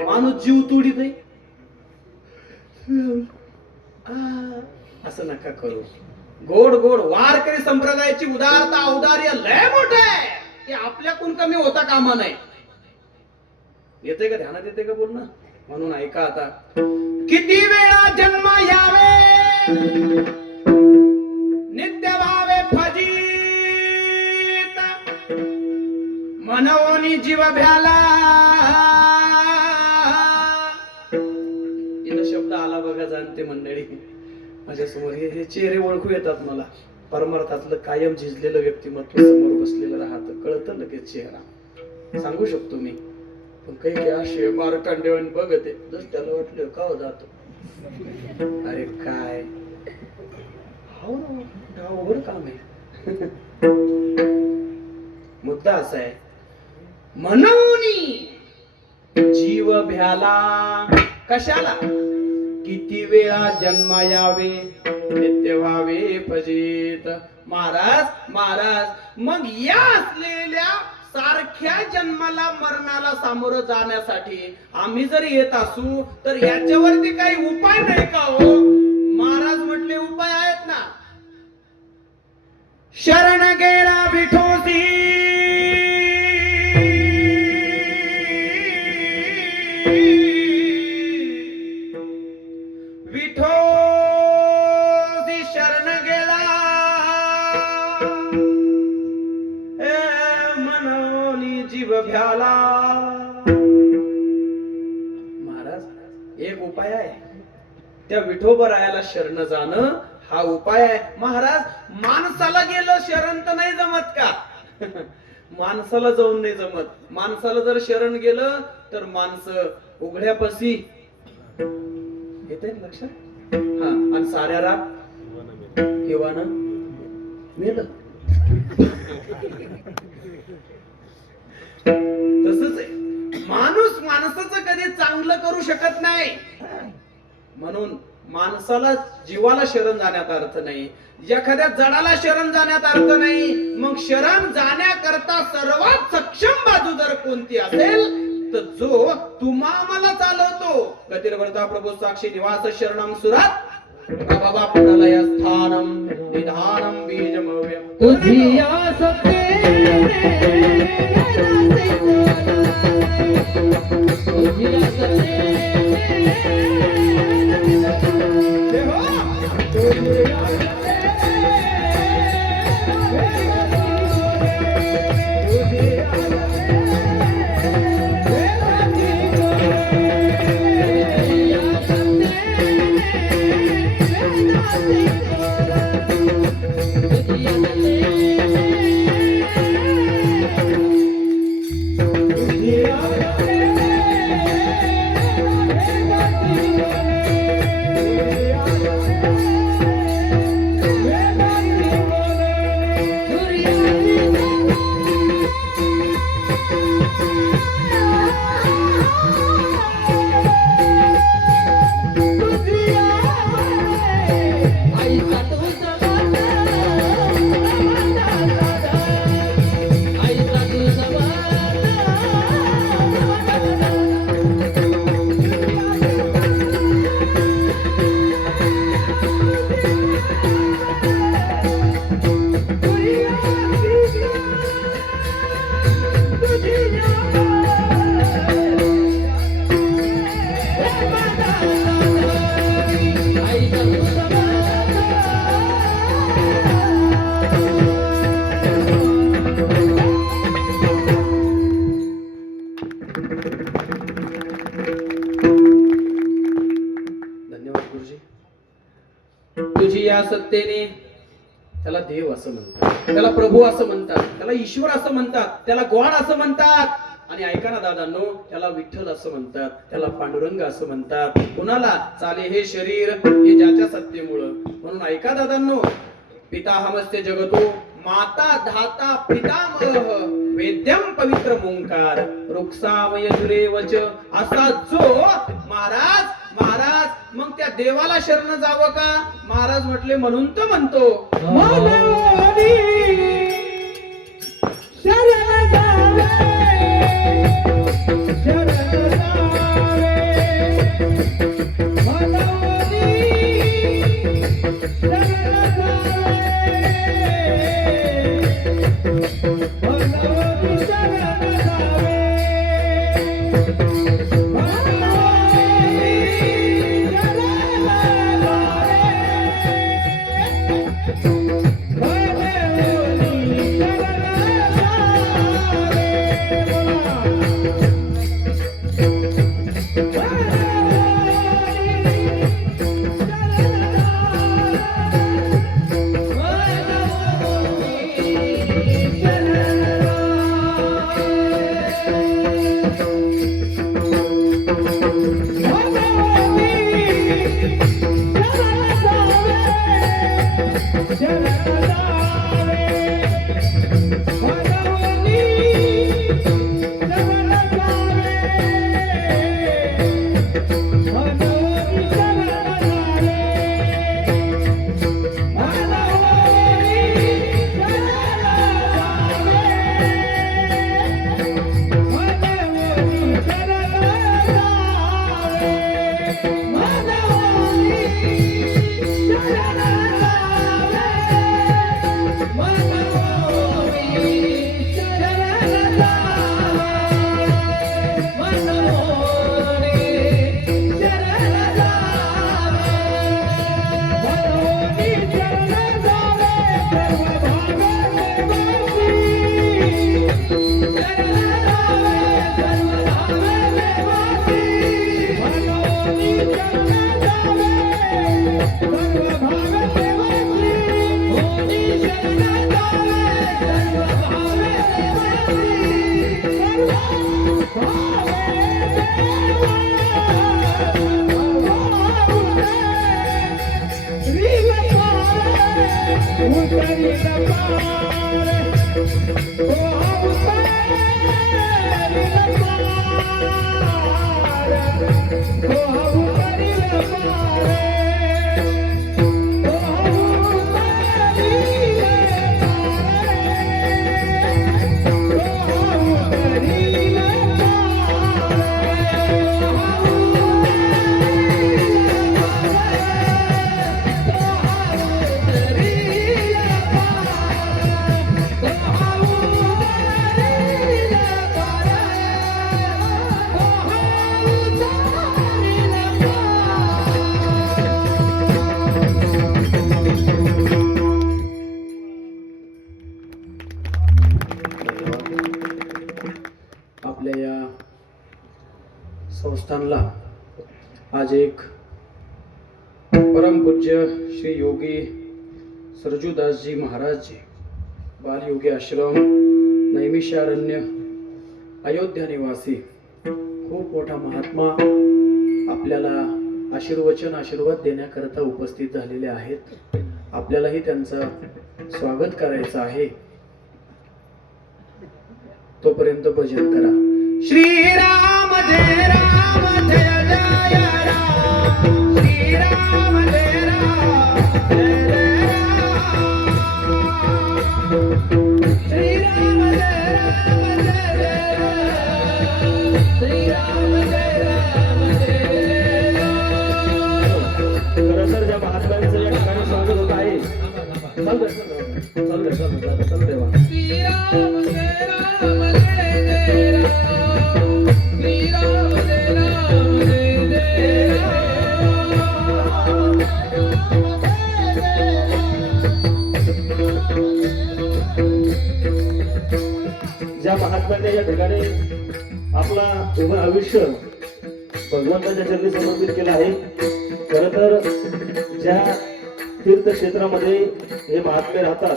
माणूस जीव तोडीत आहे, असं नका करू. गोड गोड वारकरी संप्रदायाची उदारता औदार्य लय मोठं आहे, ते आपल्याकडून कमी होता कामा नाही. येते का ध्यानात, येते का बोलणं? म्हणून ऐका आता. किती वेळा जन्म यावे नित्य भावे फजित, मनवोनी जीव भ्याला. इथं शब्द आला बघा, जाणते मंडळी माझ्या समोर हे चेहरे ओळखू येतात मला. परमार्थातलं कायम झिजलेलं व्यक्तिमत्व समोर बसलेलं राहतं, कळतं लगेच चेहरा, सांगू शकतो मी. पण काही काही असे मारकांडेवानी बघते, जस त्याला वाटलं का जातो. अरे काय अवघड काम आहे. मुद्दा असा आहे, मनवनी जीव भ्याला. कशाला? किती वेळा जन्म यावे नित्य व्हावे फजित. महाराज महाराज मग या असलेल्या सारख्या जन्माला मरणाला सामोरं जाण्यासाठी आम्ही जर येत असू तर याच्यावरती काही उपाय नाही का हो? महाराज म्हटले उपाय आहेत ना. शरण गेला विठोसी विठोसी शरण गेला मनोनी जीव भ्याला. महाराज एक उपाय आहे, त्या विठोबरायाला शरण जाणं हा उपाय आहे. महाराज माणसाला गेलं शरण तर नाही जमत का? माणसाला जाऊन नाही जमत. माणसाला जर शरण गेलं तर माणसं उघड्यापाशी येते लक्षात. हा, आणि साऱ्या रात हेवानं मेलं. तसंच आहे, माणूस माणसाचं कधी चांगलं करू शकत नाही. म्हणून माणसाला जीवाला शरण जाण्यात अर्थ नाही, एखाद्या जडाला शरण जाण्यात अर्थ नाही. मग शरण जाण्याकरता सर्वात सक्षम बाजू जर कोणती असेल तर जो तुम्हा आम्हाला चालवतो. गतिर्वर्ता प्रभू साक्षी निवास शरणम सुरात बाबा प्रलय स्थानम निधानम बीजमव्यम. तुझी आसते तुझी आसते तुझी या सत्तेने, त्याला देव असं म्हणतात, त्याला प्रभू असं म्हणतात, त्याला ईश्वर असं म्हणतात, त्याला गॉड असं म्हणतात. आणि ऐका ना दादांनो, त्याला विठ्ठल असं म्हणतात, त्याला पांडुरंग असं म्हणतात. कुणाला चाले हे शरीर हे ज्याच्या सत्तेमुळं. म्हणून ऐका दादांनो, पिताहमस्य जगतो माता धाता पितामह वेद्यम पवित्र ओंकार रुक्सावय दुरेवच. असा जो महाराज महाराज मग त्या देवाला शरण जावं का? महाराज म्हटले म्हणून तो म्हणतो मानवानी शरण जावे शरण जावे मानवानी शरण जावे मानवानी शरण जावे आपल्या या संस्थानला आज एक परमपूज्य श्री योगी सरजूदासजी महाराजजी बालयोगी आश्रम नैमिषारण्य अयोध्या निवासी खूप मोठा महात्मा आपल्याला आशीर्वाद देण्याकरता उपस्थित झालेले आहेत. आपल्यालाही त्यांचं स्वागत करायचं आहे. तोपर्यंत भजन करा. श्रीराम जय राम जय जय राम, श्रीराम जय राम जय जय राम, श्रीराम जय राम जय जय राम, श्रीराम जय राम जय जय राम. खरं तर ज्या महात्म्यांचं या ठिकाणी स्वागत होत आहे. चल देवा. श्रीराम जय राम जय जय राम, श्रीराम जय राम जय जय राम. ज्या महात्म्याने या ठिकाणी आपला उभं आयुष्य भगवंताच्या चरणी समर्पित केलं आहे. खरं तर ज्या तीर्थक्षेत्रामध्ये हे महात्मे राहतात,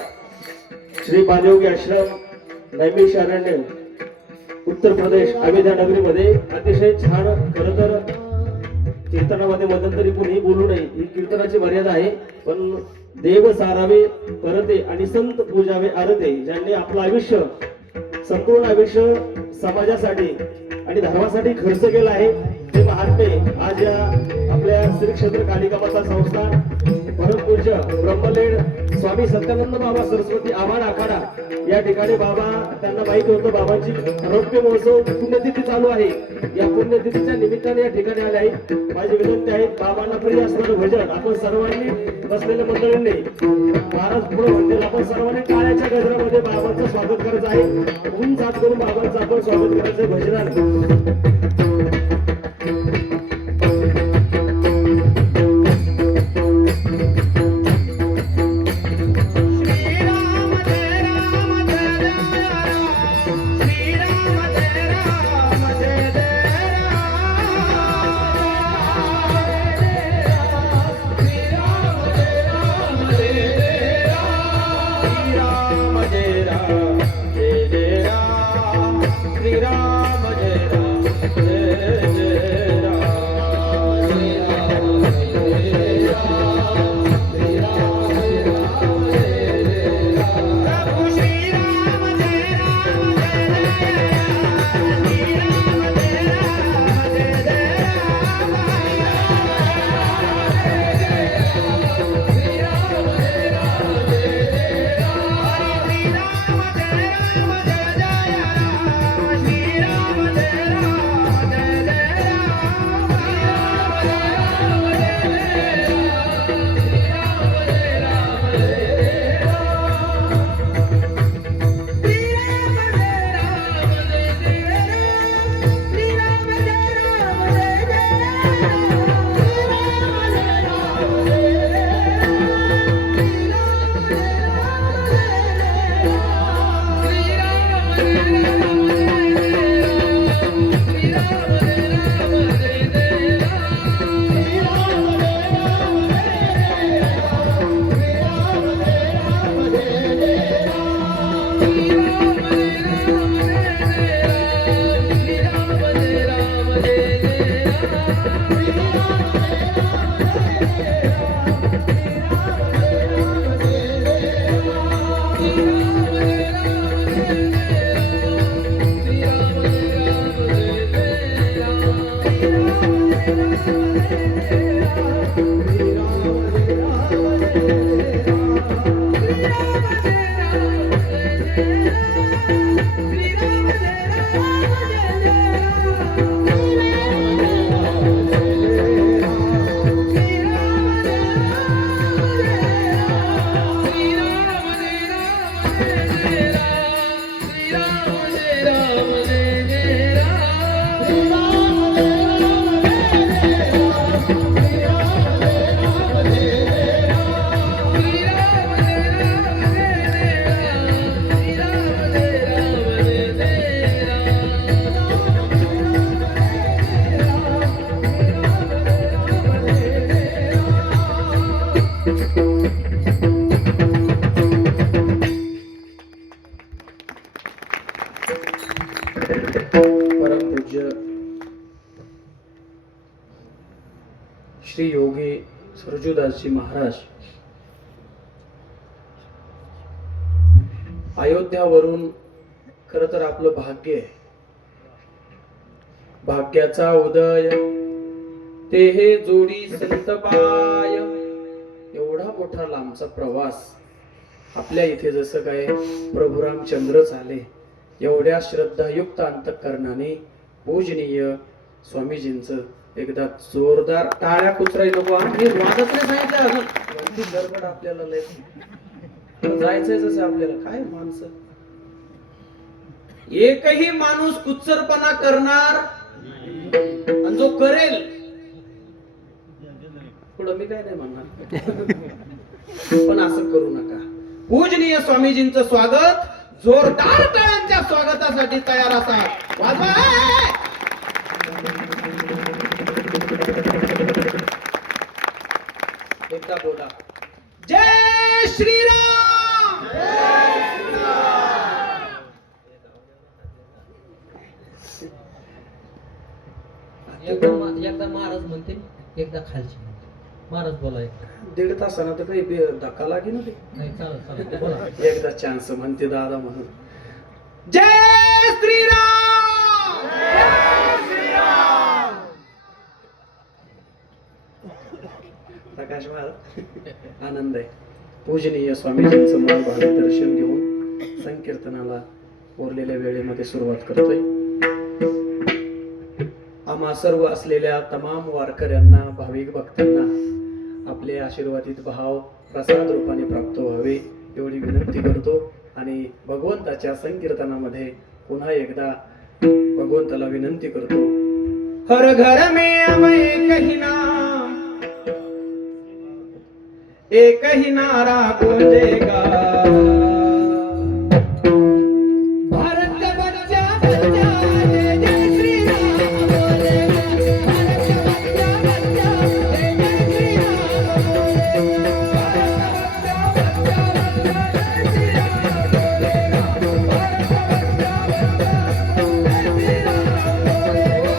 श्री बालयोगी आश्रम नैमिषारण्य उत्तर प्रदेश अयोध्या नगरीमध्ये अतिशय छान. खरं तर कीर्तनामध्ये मध्यंतरी कुणीही बोलू नये ही कीर्तनाची मर्यादा आहे. पण देव सारावे करते आणि संत पूजावे आरते, ज्यांनी आपलं आयुष्य संपूर्ण आयुष्य समाजासाठी आणि धर्मासाठी खर्च केला आहे ते महात्मे आज या आपल्या श्री क्षेत्र कालिका माता संस्थान परमपूज्य ब्रह्मलीन स्वामी सत्यानंद बाबा सरस्वती आव्हान आखाडा या ठिकाणी बाबा त्यांना माहिती होतं बाबांची रौप्य महोत्सव पुण्यतिथी चालू आहे. या पुण्यतिथीच्या निमित्ताने या ठिकाणी आले आहे. माझी विनंती आहे बाबांना प्रिय असणारं भजन आपण सर्वांनी बसलेल्या मंडळींनी महाराज पुढे म्हणतील आपण सर्वांनी टाळ्याच्या गजरामध्ये बाबांचं स्वागत करायचं आहे. ऊन जात करून बाबांचं आपण स्वागत करायचं भजनाने. श्रीराम जय राम गुरुजीदासजी महाराज अयोध्यावरून खर तर आपलं भाग्य आहे. भाग्याचा उदय ते हे जोडी संत पाय. एवढा मोठा लांबचा प्रवास आपल्या इथे जसं काय प्रभू रामचंद्रच आले एवढ्या श्रद्धायुक्त अंतःकरणाने पूजनीय स्वामीजींचं एकदा जोरदार टाळ्या कुचराई नको. आम्ही वाजत नाही सांगितलं अजून. एवढी गडबड आपल्याला लय जायचंय जसं आपल्याला. काय माणसं, एकही माणूस कुच्चरपणा करणार आणि जो करेल पुढं मी काय नाही म्हणणार पण असं करू नका. पूजनीय स्वामीजींचं स्वागत जोरदार टाळ्यांच्या स्वागतासाठी तयार असा. वाजवा. एकदा बोला जय श्रीराम. एकदा महाराज म्हणते एकदा खालची म्हणते. महाराज बोला एक. दीड तासानं तर काही धक्का लागेल ना ते. नाही चालत चालत बोला. एकदा चान्स म्हणते दादा म्हणून. जय श्रीराम. प्रकाश महाराज आनंद आहे. पूजनीय स्वामीजींचं मनोभावे दर्शन घेऊन संकीर्तनाला उरलेल्या वेळेमध्ये सुरुवात करतोय. आम्हा सर्व असलेल्या तमाम वारकऱ्यांना भाविक भक्तांना आपले आशीर्वादित भाव प्रसाद रूपाने प्राप्त व्हावे एवढी विनंती करतो. आणि भगवंताच्या संकीर्तनामध्ये पुन्हा एकदा भगवंताला विनंती करतो. हर घर में अब एक ही नारा गूंजेगा. भारत बच्चा बच्चा जय जय श्री राम बोलेगा. भारत बच्चा बच्चा जय जय श्री राम बोलेगा. भारत बच्चा बच्चा जय श्री राम बोलेगा. भारत बच्चा बच्चा जय श्री राम बोलेगा.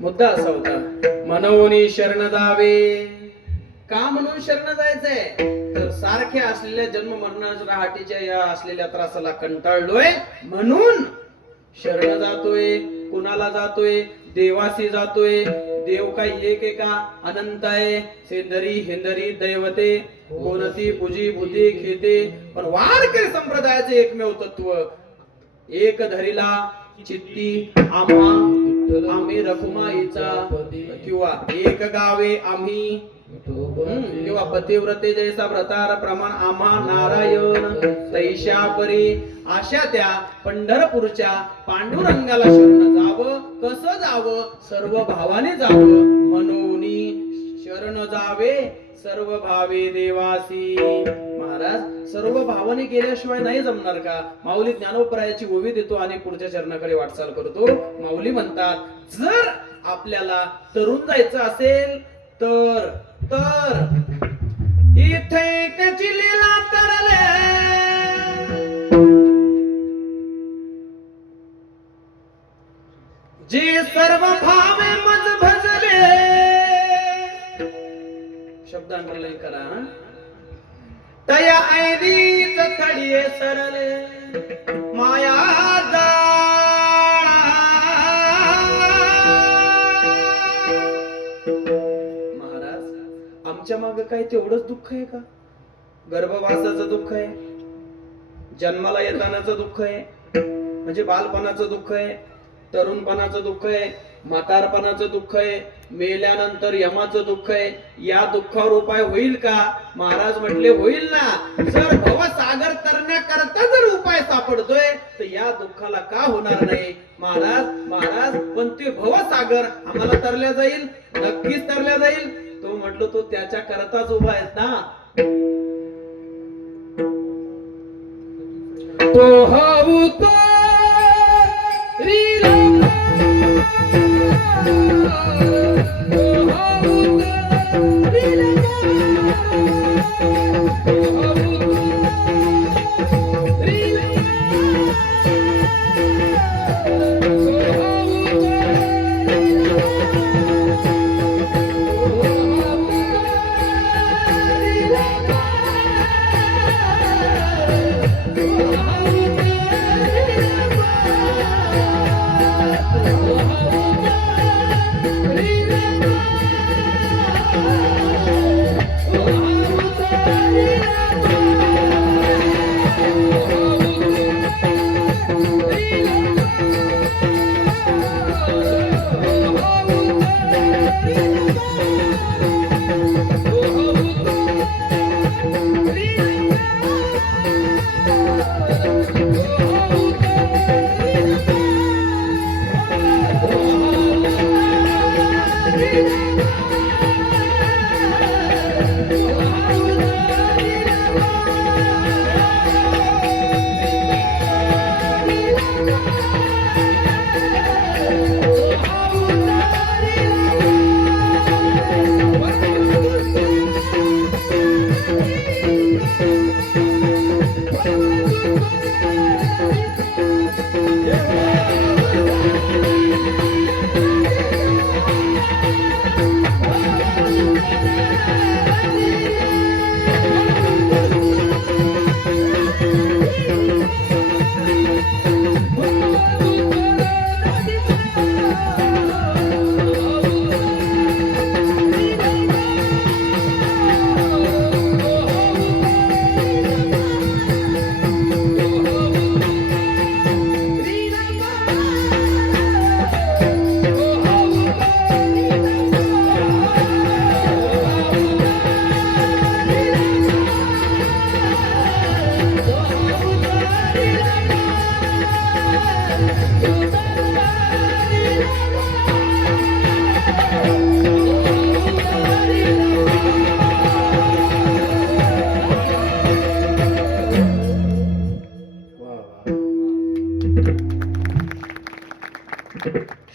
मुद्दा असा होता मनवनी शरण जावे. का म्हणून शरण जायचंय तर सारख्या असलेल्या जन्म मरण राहटीच्या या असलेल्या त्रासाला कंटाळलोय म्हणून शरण जातोय. कुणाला जातोय? देवासी जातोय. देव काही एक आहे का? अनंत आहे. सेंदरी हेंदरी दैवते कोणती पूजी भूती खेते. पण वारकरी संप्रदायाचे एकमेव तत्व एक धरीला चित्ती आम्ही रखुमाईचा किंवा एक गावे आम्ही किंवा पतिव्रते जैसा व्रतार प्रमाण आम्हा नारायण तैशा परी. अशा त्या पंढरपूरच्या पांडुरंगाला शरण जावं. कसं जावं? सर्व भावाने जावं. मनोनी शरण जावे सर्व भावे देवासी. महाराज सर्व भावाने गेल्याशिवाय नाही जमणार का? माऊली ज्ञानोपरायाची ओवी देतो आणि पुढच्या चरणाकडे वाटचाल करतो. माऊली म्हणतात जर आपल्याला तरुण जायचं असेल तर इथे त्याची लीला तरले. जे सर्व भावे मज भजले. शब्द अंडरलाईन करा. तया ऐदीच थडिये सरले माया महाराज आमच्या मागे काय तेवढंच दुःख आहे का? गर्भवासाचं दुःख आहे, जन्माला येतानाचं दुःख आहे, म्हणजे बालपणाचं दुःख आहे, तरुणपणाचं दुःख आहे, म्हातारपणाचं दुःख आहे, मेल्यानंतर यमाचं दुःख आहे. या दुःखावर उपाय होईल का? महाराज म्हटले होईल ना. जर भवसागर तरण्याकरता जर उपाय सापडतोय तर या दुःखाला का होणार नाही? महाराज पण ते भवसागर आम्हाला तरल्या जाईल, नक्कीच तरल्या जाईल. तो म्हटलो तो त्याच्या करताच उभा आहेत ना. तो हाऊ तो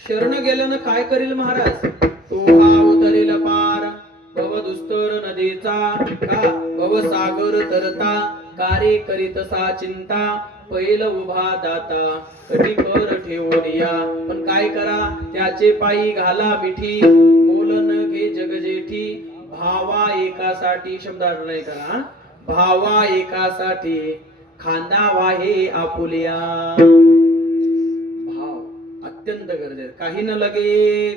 शरण गेल्यानं काय करील महाराज? तो हा उतरेल पार भव दुस्तर नदीचा का भव सागर तरता कार्य करीतसा चिंता पैल उभा दाता कटी कर ठेवून या. पण काय करा? त्याचे पायी घाला मिठी मोलन घे जगजेठी भावा एकासाठी. शब्द नाही करा. भावा एकासाठी खांदा वाहे आपुलिया. अत्यंत गरजेचं. काही न लगे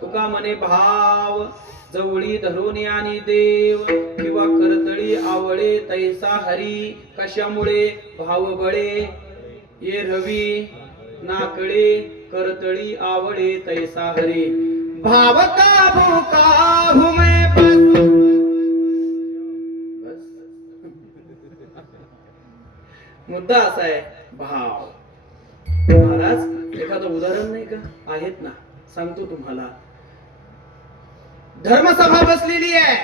तुका म्हणे भाव जवळी धरून आणि देव किंवा करतळी आवळे तैसा हरी. कशामुळे? भाव बळे ये रवी नाकळे करतळी आवळे तैसा हरी. भाव का भूका भूमे बस. मुद्दा असा आहे भाव. महाराज एखादं उदाहरण नाही का? आहेत ना, सांगतो तुम्हाला. धर्मसभा बसलेली आहे.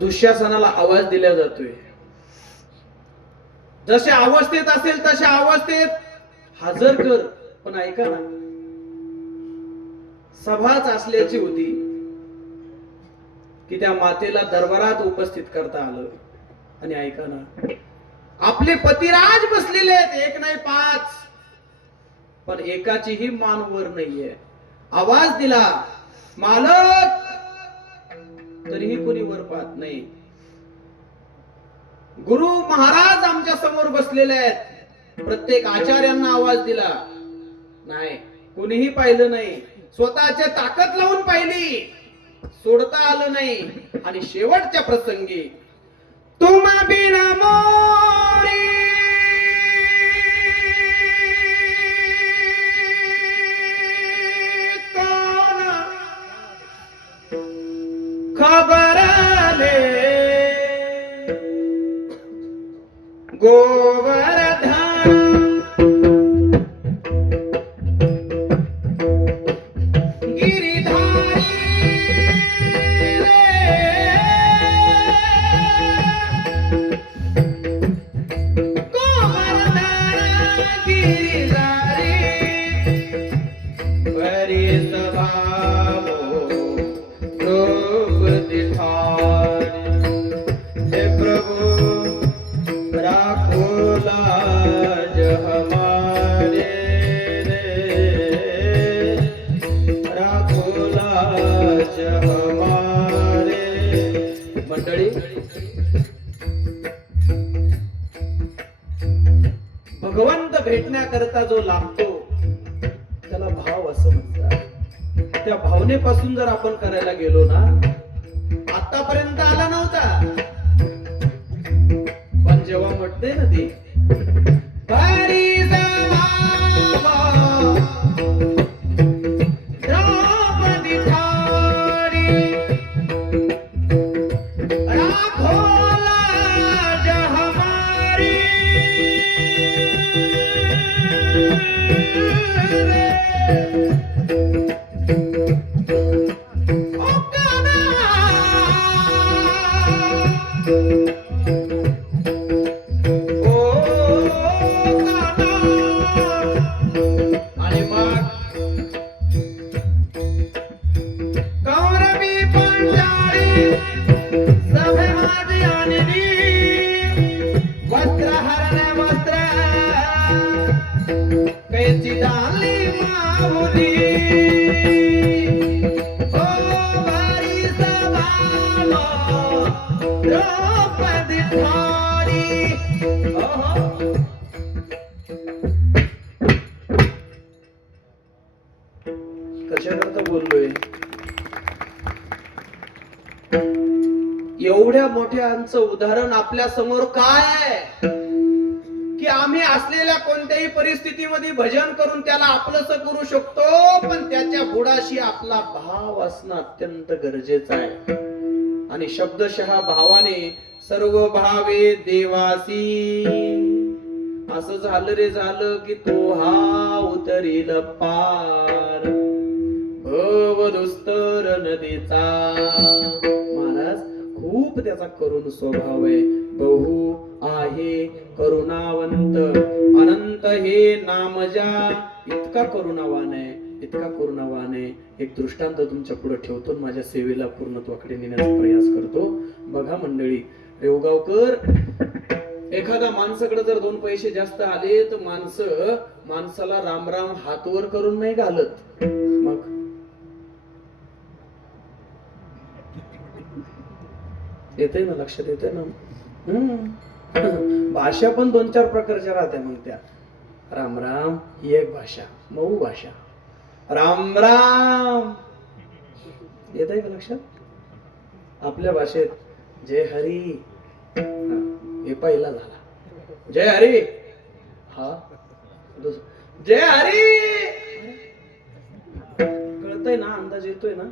दुःशासनाला आवाज दिला जातोय. जसे अवस्थेत असेल तशा अवस्थेत हजर कर. पण ऐका ना, सभाच असल्याची होती की त्या मातेला दरबारात उपस्थित करता आलं. आणि ऐका ना, आपले पतिराज बसलेले आहेत, एक नाही पाच, पण एकाचीही मान वर नाहीये. आवाज दिला मालक, तरीही कोणी वर पाहत नाही. गुरु महाराज आमच्या समोर बसलेले आहेत, प्रत्येक आचार्यांना आवाज दिला नाही, कोणीही पाहिलं नाही. स्वतःच्या ताकद लावून पाहिली, सोडता आलं नाही. आणि शेवटच्या प्रसंगी तुम बिना मोरी कौन खबर ले गोवर्धन मंडळी, भगवंत भेटण्याकरता जो लागतो त्याला भाव असं म्हणतात. त्या भावनेपासून जर आपण करायला गेलो ना, आतापर्यंत आला नव्हता, पण जेव्हा म्हटते ना ती कशाकरता बोललोय? एवढ्या मोठ्यांचं उदाहरण आपल्या समोर काय आहे की आम्ही असलेल्या कोणत्याही परिस्थितीमध्ये भजन करून त्याला आपलंसं करू शकतो, पण त्याच्या बुडाशी आपला भाव असणं अत्यंत गरजेचं आहे. आणि शब्दशः भावाने सर्व भावे देवासी. असं झालं रे झालं की तो हा उतरील पार भव दुस्तर नदीचा. महाराज खूप त्याचा करुण स्वभाव आहे. बहु आहे करुणावंत अनंत हे नामजा. इतका करुणावान आहे, इतका करुणावान आहे. एक दृष्टांत तुमच्या पुढे ठेवतो, माझ्या सेवेला पूर्णत्वाकडे नेण्याचा प्रयास करतो. बघा मंडळी, रेवगावकर एखादा माणसाकडे जर 2 पैसे जास्त आले तर माणसाला राम राम हातवर करून नाही घालत. मग येते ना, लक्षात येते ना. भाषा पण 2-4 प्रकारच्या राहत्या. मग त्या राम राम ही एक भाषा, मऊ भाषा. राम राम येत आहे का लक्षात? आपल्या भाषेत जय हरी, हे पहिला झाला. जय हरी, हा जय हरी. कळतंय ना, अंदाज येतोय ना.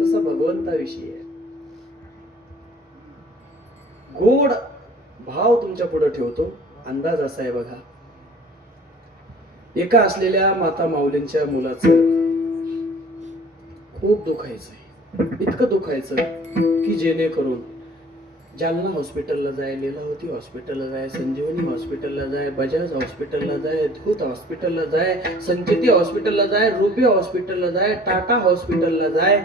तसा भगवंताविषयी आहे. गोड भाव तुमच्या पुढे ठेवतो. अंदाज असा आहे बघा, एका असलेल्या माता माऊलींच्या मुलाचं खूप दुखायचंय. इतकं दुखायचं की जेणेकरून जालना हॉस्पिटलला जाय, लीलावती हॉस्पिटलला जाय, संजीवनी हॉस्पिटलला जाय, बजाज हॉस्पिटलला जाय, धूत हॉस्पिटलला जाय, संचिती हॉस्पिटलला जाय, रुबी हॉस्पिटलला जाय, टाटा हॉस्पिटलला जाय,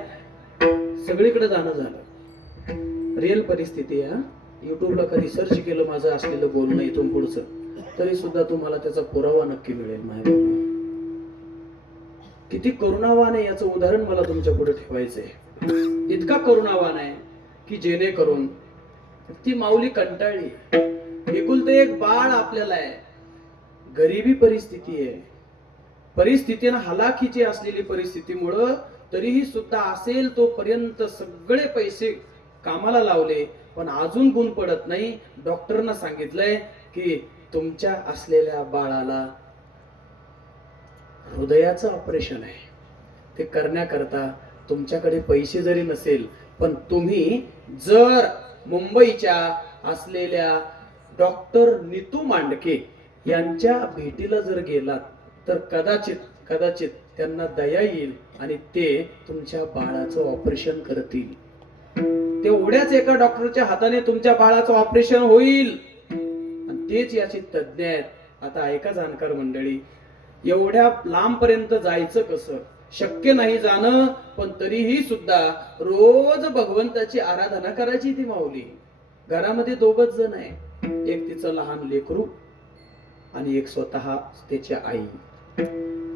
सगळीकडे जाणं झालं. रिअल परिस्थिती आहे. युट्यूबला कधी सर्च केलं माझं असलेलं बोलणं इथून पुढचं, तरी सुद्धा तुम्हाला त्याचा पुरावा नक्की मिळेल. माझ्या किती करुणावान आहे याचं उदाहरण मला तुमच्या पुढे ठेवायचंय. इतका करुणावान आहे की जेणेकरून ती माऊली कंटाळली. एकुलते एक बाळ आपल्याला आहे, गरिबी परिस्थिती आहे, परिस्थितीनं हलाखीची असलेली परिस्थितीमुळं तरीही सुद्धा असेल तोपर्यंत सगळे पैसे कामाला लावले, पण अजून गुण पडत नाही. डॉक्टरना सांगितलंय की तुमच्या असलेल्या बाळाला हृदयाचं ऑपरेशन आहे. ते करण्याकरता तुमच्याकडे पैसे जरी नसेल, पण तुम्ही जर मुंबईच्या असलेल्या डॉक्टर नीतू मांडके यांच्या भेटीला जर गेलात तर कदाचित त्यांना दया येईल आणि ते तुमच्या बाळाचं ऑपरेशन करतील. तेवढ्याच एका डॉक्टरच्या हाताने तुमच्या बाळाचं ऑपरेशन होईल आणि तेच याचे तज्ञ आहेत. आता ऐका जाणकार मंडळी, एवढ्या लांब पर्यंत जायचं कसं, शक्य नाही जाणं, पण तरीही सुद्धा रोज भगवंताची आराधना करायची ती माऊली. घरामध्ये 2च जण आहे, एक तिचं लहान लेकरू आणि एक स्वतः त्याची आई.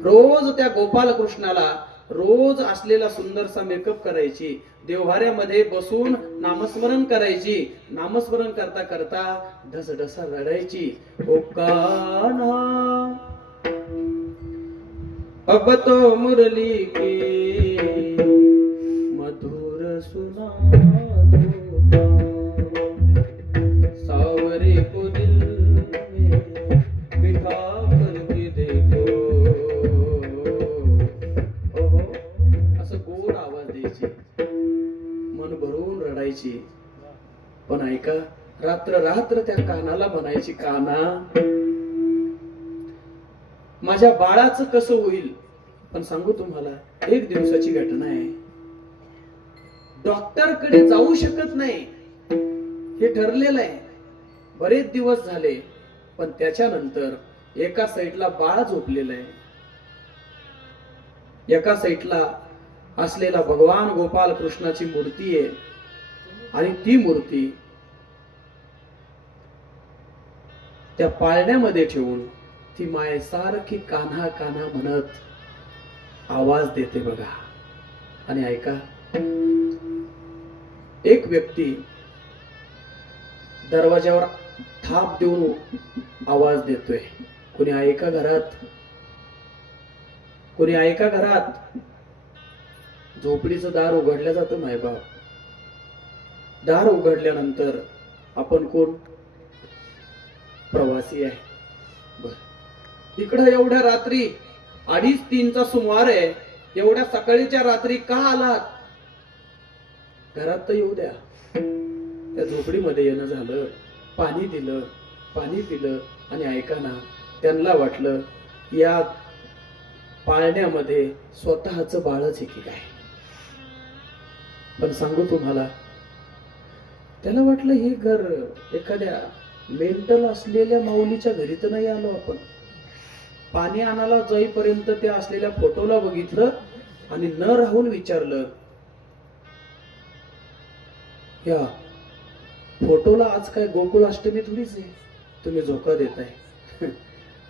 रोज त्या गोपालकृष्णाला रोज असलेला सुंदरसा मेकअप करायची, देवहाऱ्यामध्ये बसून नामस्मरण करायची. नामस्मरण करता करता ढसढसा रडायची. ओ कान्हा अब तो मुरली की मधुर सुना दो, सावरे को दिल में बिठा करके देखो. ओहो, असं गोड आवाज द्यायची, मन भरून रडायची. पण ऐका, रात्र रात्र त्या कानाला म्हणायची, काना माझ्या बाळाचं कसं होईल. पण सांगू तुम्हाला, एक दिवसाची घटना आहे. डॉक्टरकडे जाऊ शकत नाही हे ठरलेलं आहे. बरेच दिवस झाले, पण त्याच्यानंतर एका साईडला बाळ झोपलेलं आहे, एका साईडला असलेला भगवान गोपाल कृष्णाची मूर्ती आहे आणि ती मूर्ती त्या पाळण्यामध्ये ठेवून ती मायेसारखी कान्हा कान्हा म्हणत आवाज देते बघा. आणि ऐका, एक व्यक्ती दरवाजावर थाप देऊन आवाज देतोय. कोणी ऐका घरात, कोणी ऐका घरात. झोपडीचं दार उघडलं जातं मायबाप. दार उघडल्यानंतर आपण कोण? प्रवासी आहे. बर, इकडं एवढ्या रात्री 2:30-3चा सुमार आहे. एवढ्या सकाळीच्या रात्री का आलात? घरात तर येऊ द्या. त्या झोपडीमध्ये येणं झालं, पाणी दिलं, पाणी पिलं आणि ऐका ना, त्यांना वाटलं या पाळण्यामध्ये स्वतःच बाळच आहे की काय. पण सांगू तुम्हाला, त्याला वाटलं हे घर एखाद्या मेंटल असलेल्या माऊलीच्या घरी तर नाही आलो आपण. पाणी आणायला जाईपर्यंत त्या असलेल्या फोटोला बघितलं आणि न राहून विचारलं, या फोटोला आज काय गोकुळ अष्टमी थोडीच आहे, तुम्ही झोका देताय?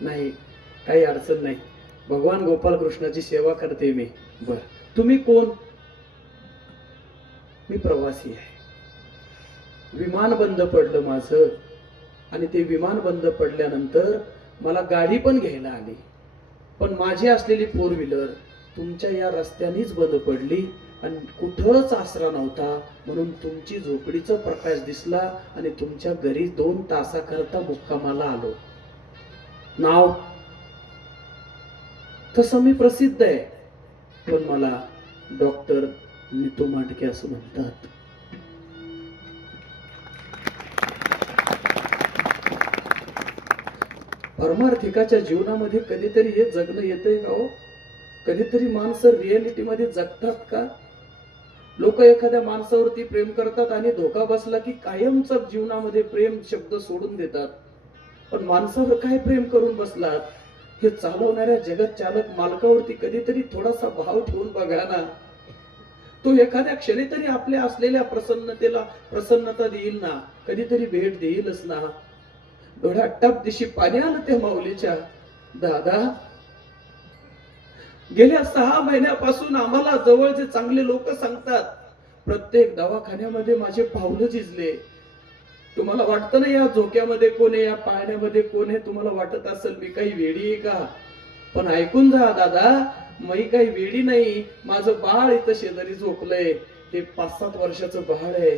नाही, काही अडचण नाही, भगवान गोपाल कृष्णाची सेवा करते मी. बर, तुम्ही कोण? मी प्रवासी आहे. विमान बंद पडलं माझं आणि ते विमान बंद पडल्यानंतर मला गाडी पण घ्यायला आली, पण माझी असलेली 4 व्हीलर तुमच्या या रस्त्यानेच बंद पडली आणि कुठंच आसरा नव्हता, म्हणून तुमची झोपडीचा प्रकाश दिसला आणि तुमच्या घरी 2 तासाकरता मुक्कामाला आलो. नाव तसं मी प्रसिद्ध आहे, पण मला डॉक्टर नितू मांडके असं म्हणतात. परमार्थिकाच्या जीवनामध्ये कधीतरी हे जगणं येतंय का हो? कधीतरी माणसं रियालिटी मध्ये जगतात का? लोक एखाद्या माणसावरती प्रेम करतात आणि धोका बसला की कायमच जीवनामध्ये प्रेम शब्द सोडून देतात. पण माणसावर काय प्रेम करून बसलात? हे चालवणाऱ्या जगत चालक मालकावरती कधीतरी थोडासा भाव ठेवून बघा ना. तो एखाद्या क्षणी तरी आपल्या असलेल्या प्रसन्नतेला प्रसन्नता देईल ना, कधीतरी भेट देईलच ना. डोळ्यात टप दिशी पाणी आलं त्या माऊलीच्या. दादा, गेल्या 6 महिन्यापासून आम्हाला जवळचे चांगले लोक सांगतात, प्रत्येक दवाखान्यामध्ये माझे पावलं झिजले. तुम्हाला वाटतं ना या झोक्यामध्ये कोण आहे, या पाळण्यामध्ये कोण आहे? तुम्हाला वाटत असेल मी काही वेडी आहे का? पण ऐकून जा दादा, मी काही वेडी नाही. माझं बाळ इथं शेजारी झोपलंय. हे 5-7 वर्षाचं बाळ आहे.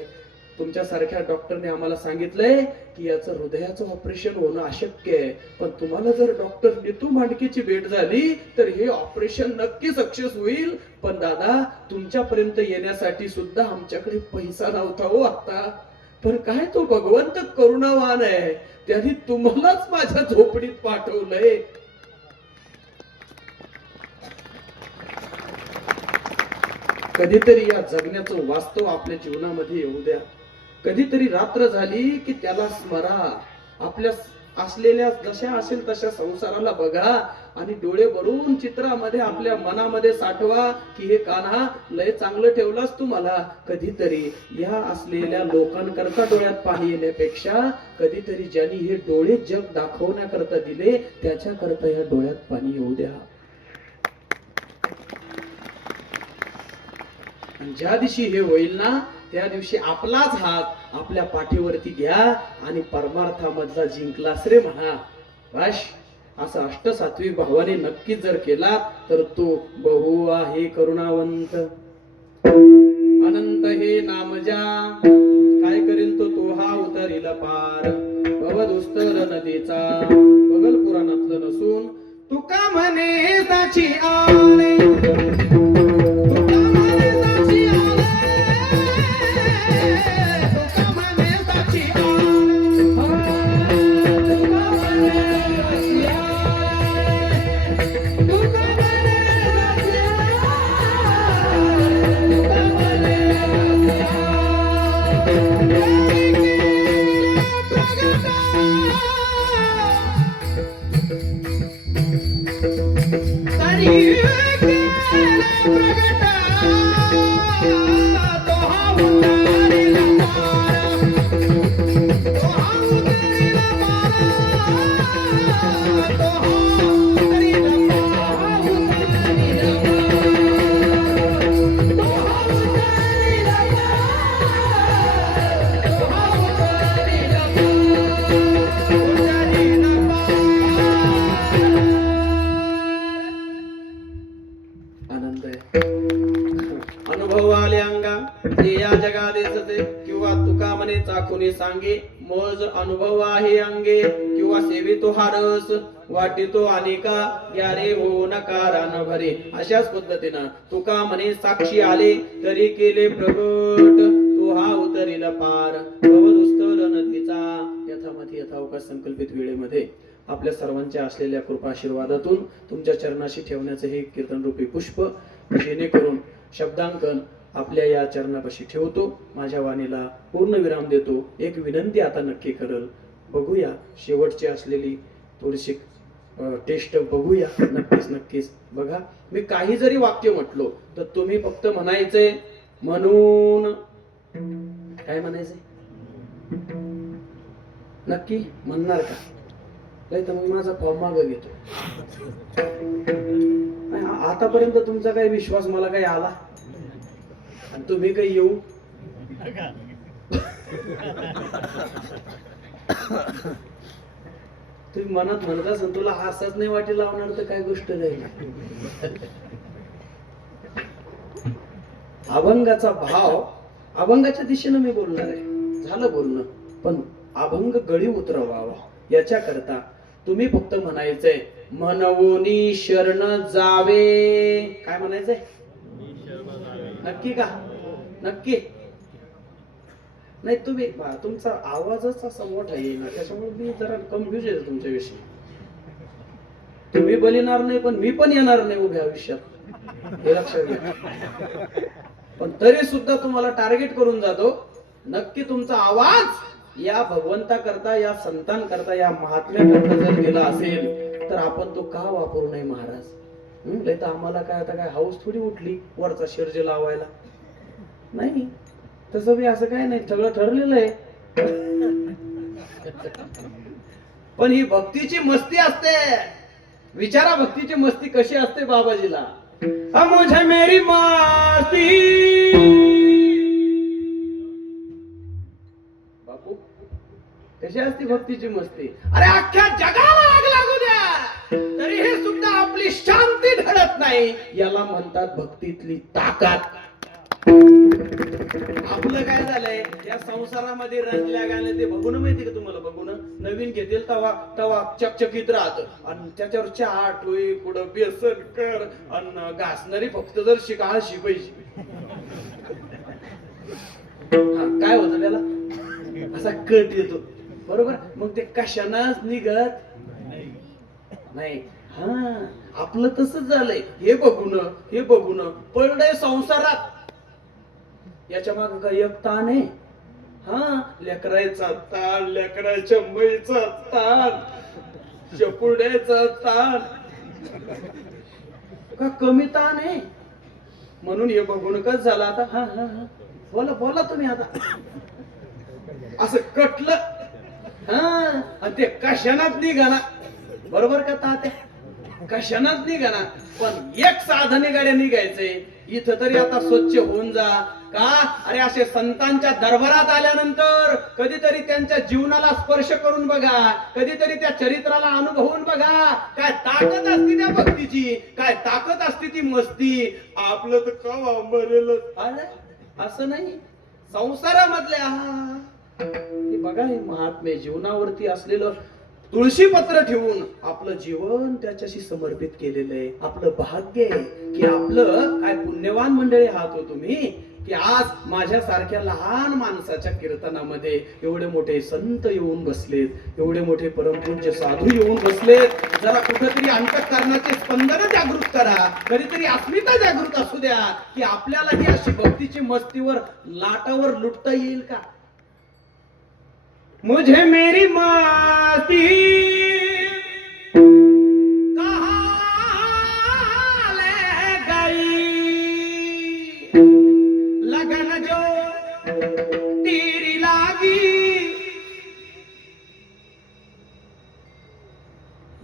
तुमच्यासारख्या डॉक्टरने आम्हाला सांगितलंय की याचं हृदयाचं ऑपरेशन होणं अशक्य आहे, पण तुम्हाला जर डॉक्टर नितू मांडकेची भेट झाली तर हे ऑपरेशन नक्की सक्सेस होईल. पण दादा, तुमच्यापर्यंत येण्यासाठी सुद्धा आमच्याकडे पैसा नव्हता हो आता. पण काय तो भगवंत करुणावान आहे, त्यांनी तुम्हालाच माझ्या झोपडीत पाठवलंय. कधीतरी या जगण्याचं वास्तव आपल्या जीवनामध्ये येऊ द्या. कधीतरी रात्र झाली की त्याला स्मरा. आपल्या असलेल्या जशा असेल तशा संसाराला बघा आणि डोळे भरून चित्रामध्ये आपल्या मनामध्ये साठवा की हे कान्हा लय चांगलं ठेवलास तू मला. कधीतरी या असलेल्या लोकांकरता डोळ्यात पाणी येण्यापेक्षा कधीतरी ज्यांनी हे डोळे जग दाखवण्याकरता दिले त्याच्याकरता या डोळ्यात पाणी येऊ द्या. आणि ज्या दिवशी हे होईल ना, त्या दिवशी आपलाच हात आपल्या पाठीवरती घ्या आणि परमार्थामधला जिंकलास रे म्हणा. बस, असं अष्टसात्विक भावाने नक्की जर केला तर तो बहु आहे करुणावंत. अनंत हे नामजा काय करेन तो हा उतरील पार. भवदुस्तर नदीचा बगल पुराणातलं नसून तुका म्हणे त्याची आले. अनुभव आले अंगा ते या जगादेच किंवा तुका म्हणे चाखुनी सांगे मोज अनुभव आहे अंगे किंवा सेवितो हा रस वाटितो अनेका यारे हो नकारान भरे. अशाच पद्धतीनं तुका म्हणे साक्षी आले तरी केले प्रगट तो हा उतरील पार भवदुस्तल नदीचा. यथामती यथावकाश संकल्पित वेळेमध्ये आपल्या सर्वांच्या असलेल्या कृपा आशीर्वादातून तुमच्या चरणाशी ठेवण्याचे हे कीर्तन रूपी पुष्प जेणेकरून शब्दांकन आपल्या या चरणापाशी ठेवतो. माझ्या वाणीला पूर्ण विराम देतो. एक विनंती आता नक्की करल. बघूया शेवटची असलेली थोडीशी टेस्ट बघूया. नक्कीच बघा. मी काही जरी वाक्य म्हटलो तर तुम्ही फक्त म्हणायचंय म्हणून. काय म्हणायचंय? नक्की म्हणणार का? नाही तर मग माझा फॉर्म मागं घेतो. आतापर्यंत तुमचा काही विश्वास मला काही आला आणि तुम्ही काही येऊ तुम्ही मनात म्हणत असाल तुला हासच नाही वाटी लावणार तर काय गोष्ट नाही. अभंगाचा भाव अभंगाच्या दिशेनं मी बोलणार आहे. झालं बोलणं पण अभंग गळी उतरवावा याच्या करता तुम्ही फक्त म्हणायचंय म्हणवोनी शरण जावे. काय म्हणायचंय? नक्की का? नक्की नाही तुम्ही तुमचा आवाजच असा मोठा येईल त्याच्यामुळे मी जरा कन्फ्युज आहे तुमच्याविषयी. तुम्ही बोलणार नाही पण मी पण येणार नाही उभ्या आयुष्यात हे लक्षात घ्या. पण तरी सुद्धा तुम्हाला टार्गेट करून जातो. नक्की तुमचा आवाज या भगवंता करता या संतांकरता या महात्म्याकरता जर गेला असेल तर आपण तो का वापरू नये महाराज? नाही तर आम्हाला काय आता काय हाऊस थोडी उठली वरचा शिर्ज लावायला. नाही तसं बी असं काय नाही. सगळं ठरलेलं आहे. पण ही भक्तीची मस्ती असते. विचारा भक्तीची मस्ती कशी असते बाबाजीला. मुझे मेरी मस्ती बापू कशी असते भक्तीची मस्ती? अरे अख्ख्या जगाला आग लागू द्या तरी हे सुद्धा आपली शांती ढळत नाही. याला म्हणतात भक्तीतली ताकद. आपलं काय झालंय या संसारामध्ये रंगल्या गाणं ते बघून माहिती का तुम्हाला? बघून नवीन घेतील तवा तवा चकचकीत राहत आणि त्याच्यावर चहा ठोई पुढं बेसन कर आणि घासणारी फक्त जर शिकाळ शिपायची. काय होतं त्याला? असा कट येतो बरोबर. मग ते कशानाच निघत नाही. हा आपलं तसंच झालंय. हे बघून पडलंय संसारात. याच्या माग काय एक ताण आहे? हा लेकरायचा ताण, लेकराच्या मैचा ताण, चपुड्याचा ताण. का कमी ताण आहे? म्हणून हे बघून कच झाला आता. हा हा हा बोला तुम्ही आता. असं कटलं. हा आणि ते कशानाच निघाना बरोबर का तात्या? कशानाच निघाना. पण एक साधने गाड्या निघायचंय इथं तरी आता स्वच्छ होऊन जा. का? अरे असे संतांच्या दरबारात आल्यानंतर कधीतरी त्यांच्या जीवनाला स्पर्श करून बघा. कधीतरी त्या चरित्राला अनुभवून बघा. काय ताकद असते त्या भक्तीची, काय ताकद असते ती मस्ती. आपलं तर कवा मरेल असं नाही. संसारामधल्या बघा हे महात्मे जीवनावरती असलेलं तुळशी पत्र ठेवून आपलं जीवन त्याच्याशी समर्पित केलेलं आहे. आपलं भाग्य आहे की आपलं काय पुण्यवान मंडळी आहात हो तुम्ही की आज माझ्या सारख्या लहान माणसाच्या कीर्तनामध्ये एवढे मोठे संत येऊन बसलेत, एवढे मोठे परमपूज्य साधू येऊन बसलेत. जरा कुठेतरी अंतःकरणाचे स्पंदन जागृत करा. कधीतरी अस्मिता जागृत असू द्या की आपल्याला ही अशी भक्तीची मस्तीवर लाटावर लुटता येईल का? मुझे मेरी मस्ती कहाँ ले गई, लगन जो तेरी लागी.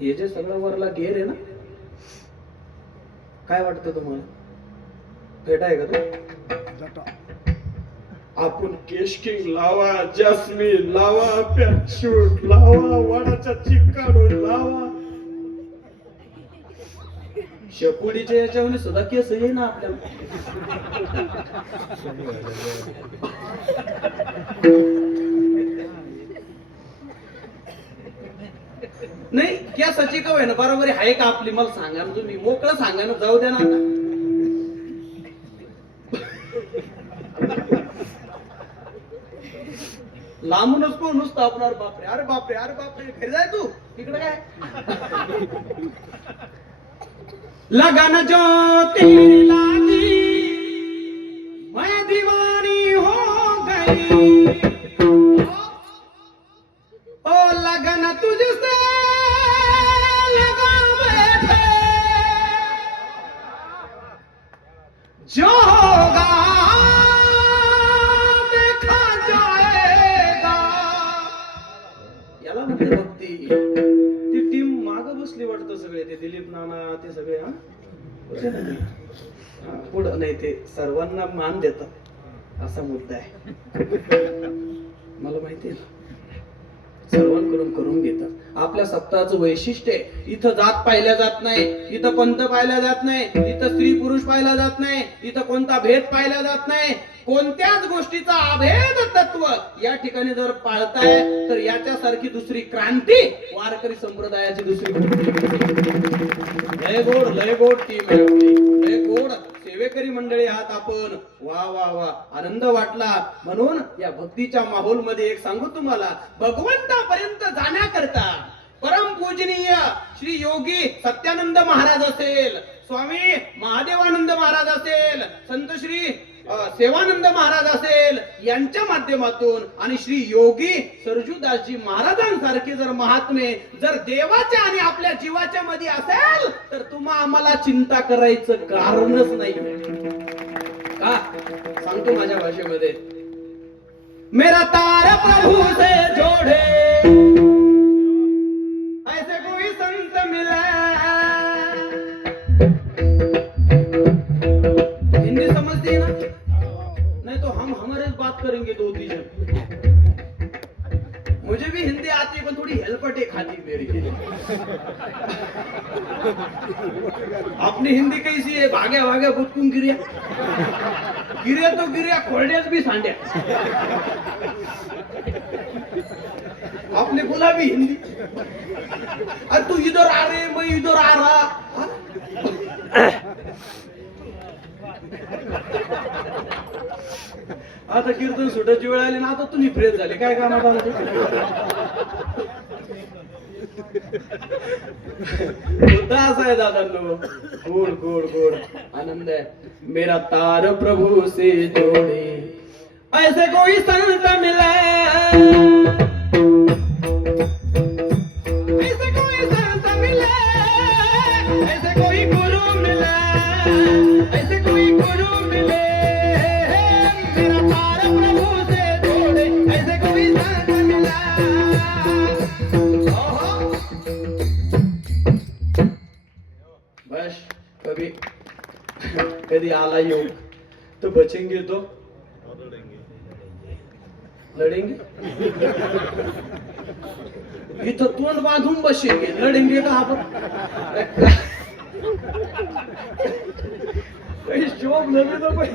हे जे सगळं वरला घेर आहे ना, काय वाटतं तुम्हाला? फेटा आहे का तो? आपण केशकिंग लावा, जॅस्मिन लावा, पॅचूट लावा, वडाच्या चिकाडून लावा. शेपुडीच्या याच्यावर सुद्धा केस आहे ना आपल्याला. सची का ना बरोबर आहे का आपली? मला सांगा ना तुम्ही, मोकळं सांगा ना, जाऊ द्या ना आता. लांबूनच कोण नुसतं आपणार बापरे, अरे बापरे, अरे बापरे, घरी जाय तू, इकडे काय? लगन जो तेरी लागी मैं दीवानी हो गई, ओ लगन तुझसे लगा बैठे, जो होगा देखा जाएगा. याला म्हणते भक्ती. ती टीम माग बसली वाटतं सगळे, ते दिलीप नाना ते सगळे हा होते ना ते. पुढं नाही, ते सर्वांना मान देतात असा मुद्दा आहे. मला माहिती आहे, सर्वांकडून करून घेतात. आपल्या सप्ताहाचं वैशिष्ट्य आहे, इथं जात पाहिल्या जात नाही, इथं पंथ पाहिला जात नाही, इथं स्त्री पुरुष पाहिला जात नाही, इथं कोणता भेद पाहिला जात नाही. कोणत्याच गोष्टीचा अभेद तत्व या ठिकाणी जर पाळताय तर याच्यासारखी दुसरी क्रांती वारकरी संप्रदायाची दुसरी. लय गोड टीम आहे आपली, लय गोड सेवेकरी मंडळी आहात आपण. वा वा वा, आनंद वाटला. म्हणून या भक्तीच्या माहोल मध्ये एक सांगू तुम्हाला, भगवंतापर्यंत जाण्याकरता परम पूजनीय श्री योगी सत्यानंद महाराज असेल, स्वामी महादेवानंद महाराज असेल, संत श्री सेवानंद महाराज असेल, यांच्या माध्यमातून आणि श्री योगी सरजूदासजी महाराजांसारखे जर महात्मे जर देवाच्या आणि आपल्या जीवाच्या मध्ये असेल तर तुम्हा आम्हाला चिंता करायचं कारणच नाही. का सांगतो माझ्या भाषेमध्ये, मेरा तार प्रभु से जोडे ऐसे कोई संत मिला. हिंदी समझती है ना? नहीं तो हम हमारे बात करेंगे दो तीन जन. मुझे भी हिंदी आती है पर थोड़ी हेल्पटे खाती मेरी. अपनी हिंदी कैसी है? भाग्या भाग्या बुतकून गिरिया, गिरिया तो गिरिया, खोलड्याच भी सांड्या. आपने बोला भी हिंदी. अरे तू इधर आ रे, मैं इधर आ रहा. आता कीर्तन सुटायची वेळ आली ना, आता तुम्ही फ्रेश झाले काय कामात आला ते? मुद्दा असा आहे दादांनो, गोड गोड गोड आनंद आहे. मेरा तार प्रभु से जोड़े ऐसे कोई संत मिला, ऐसे कोई संत मिला, ऐसे कोई गुरु मिला, ऐसे कोई गुरु मिले. मेरा तार प्रभु से जोड़े ऐसे कोई संत मिला. बस कभी कधी आला योग तो बचेंगे तो लढेंगे. इथं तोंड बांधून बसेंगे, लढेंगे का आपण? काही शोभ नव्हे तो कोई.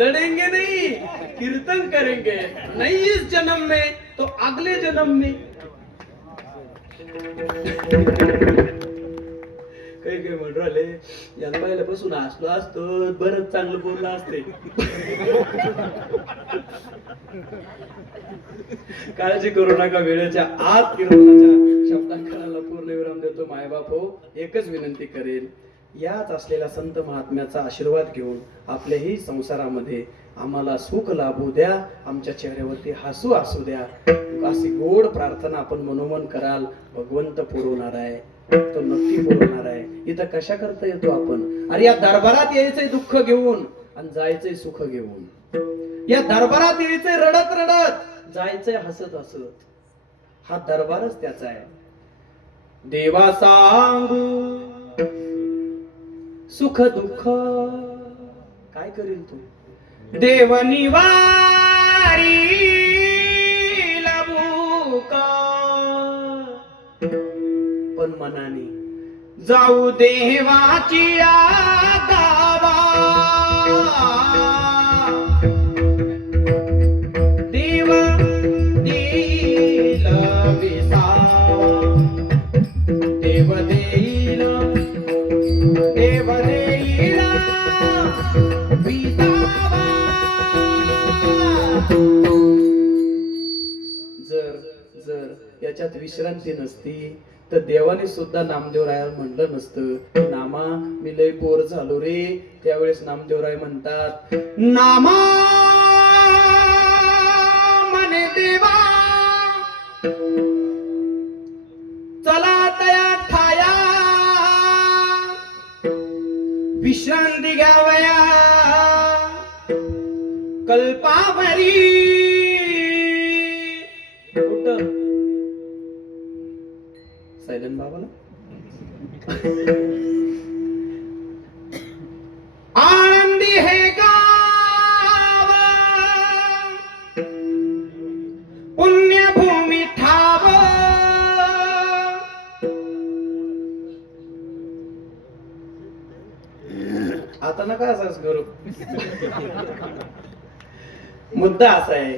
लड़ेंगे नहीं, कीर्तन करेंगे, नहीं इस जन्म में तो अगले जन्म में. काही काही म्हणून राहिले, याला पहिल्यापासून हसलो असतो बरंच चांगलं बोललं असते. काळजी करू नका, वेळेच्या आत कीर्तनाच्या शब्दांकनाला पूर्ण विराम देतो. मायबाप हो, एकच विनंती करेल, याच असलेल्या संत महात्म्याचा आशीर्वाद घेऊन आपल्याही संसारामध्ये आम्हाला सुख लाभू द्या, आमच्या चेहऱ्यावरती हसू असू द्या, अशी गोड प्रार्थना आपण मनोमन कराल. भगवंत पुरवणार आहे, तो नक्की पुरवणार आहे. इथं कशा करता येतो आपण? अरे या दरबारात यायचंय दुःख घेऊन आणि जायचंय सुख घेऊन. या दरबारात यायचंय रडत रडत, जायचंय हसत हसत. हा दरबारच त्याचा आहे. देवा सांगू सुख दुःख काय करील तू? देवनिवारी लबुका, पण मनाने जाऊ देवाची गावा. देव देईल विसा विश्रांती नसती तर देवाने सुद्धा नामदेवरायाला म्हणलं नसतं की नामा मी लय बोर झालो रे. त्यावेळेस नामदेवराय म्हणतात नामा म्हणे देवा चला तया ठाया विश्रांती घ्यावया कल्पावरी. कुठं सायलेंट बाबाला आनंदी हे गाव पुण्यभूमी ठाव आता नका असंच करू. मुद्दा असा आहे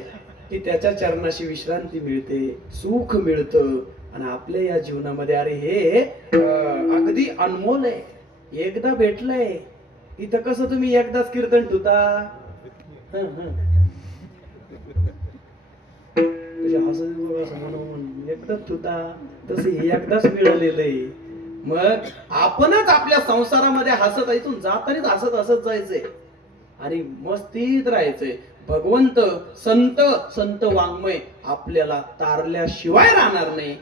की त्याच्या चरणाशी विश्रांती मिळते, सुख मिळतं आणि आपल्या या जीवनामध्ये अरे हे अगदी अनमोल आहे. एकदा भेटलंय इथं कसं तुम्ही एकदाच कीर्तन ठुता एकदाच ठुता तसं हे एकदाच मिळालेलं आहे. मग आपणच आपल्या संसारामध्ये हसत इथून जातानीच हसत हसत जायचंय आणि मस्तीत राहायचंय. भगवंत संत संत वाङ्मय आपल्याला तारल्याशिवाय राहणार नाही.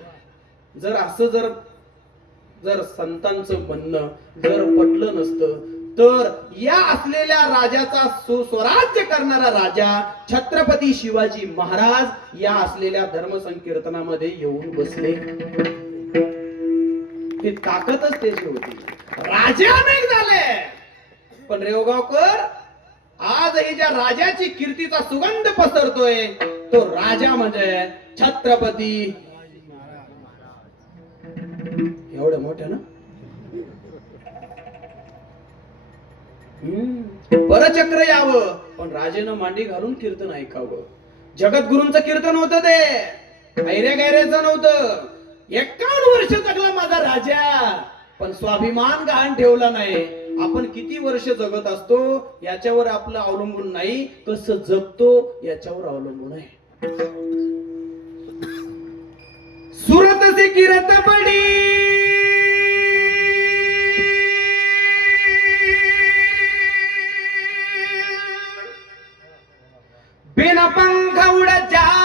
जर असं जर संतांचं म्हणणं जर पटलं नसतं तर या असलेल्या राजाचा सुस्वराज्य करणारा राजा छत्रपती शिवाजी महाराज या असलेल्या धर्म संकीर्तनामध्ये येऊन बसले. ही ताकदच त्याची होती. राजा नाही झाले पण रेवगावकर आजही ज्या राजाची कीर्तीचा सुगंध पसरतोय तो राजा म्हणजे छत्रपती. एवढं मोठं ना. परचक्र यावं पण राजेनं मांडी घालून कीर्तन ऐकावं. जगद्गुरूंचं कीर्तन होतं ते ऐऱ्या गैऱ्याचं नव्हतं. 51 वर्ष जगला माझा राजा पण स्वाभिमान गहाण ठेवला नाही. आपण किती वर्ष जगत असतो याच्यावर आपलं अवलंबून नाही, कसं जगतो याच्यावर अवलंबून आहे. सुरत से किरत पडी बिना पंख उड़ जाय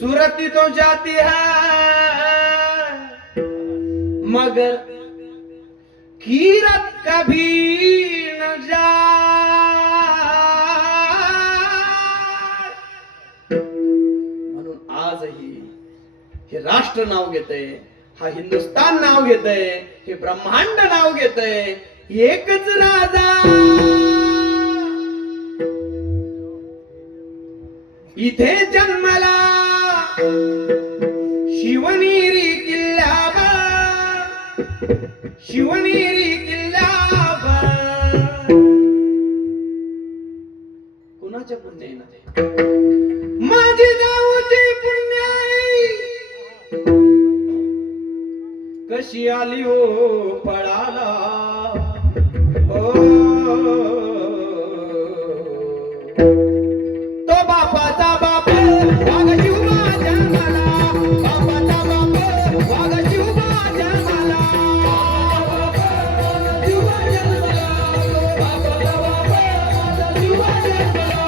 सुरती तो जाती है मगर कीरत कभी न जाय. म्हणून आजही हे राष्ट्र नाव घेतय, हा हिंदुस्तान नाव घेतय, हे ब्रह्मांड नाव घेतय. एकच राजा इथे जन्मला शिवनेरी किल्ल्यावर, शिवनेरी किल्ल्यावर. कुणाच्या पुण्याईनं माझी जाऊची पुण्याई कशी आली हो पळाला. तो बापाचा बाप वाघ शिवबा जन्माला, बापाचा बाप वाघ शिवबा जन्माला, शिवबा जन्माला, बापाचा बाप शिवबा जन्माला.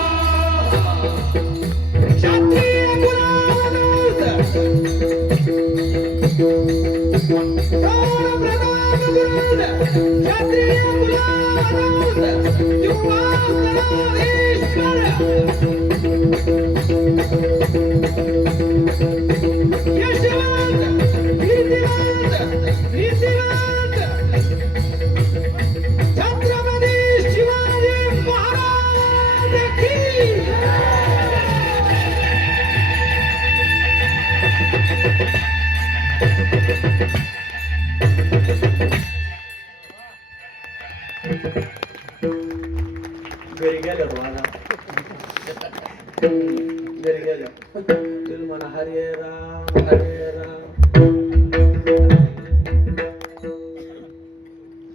क्षत्रिय कुलावंश क्षत्रिय छत्रपती शिवाजी महाराज की. घरी गेल्या घरी गेल्या तुला म्हणा हरे राम हरे राम.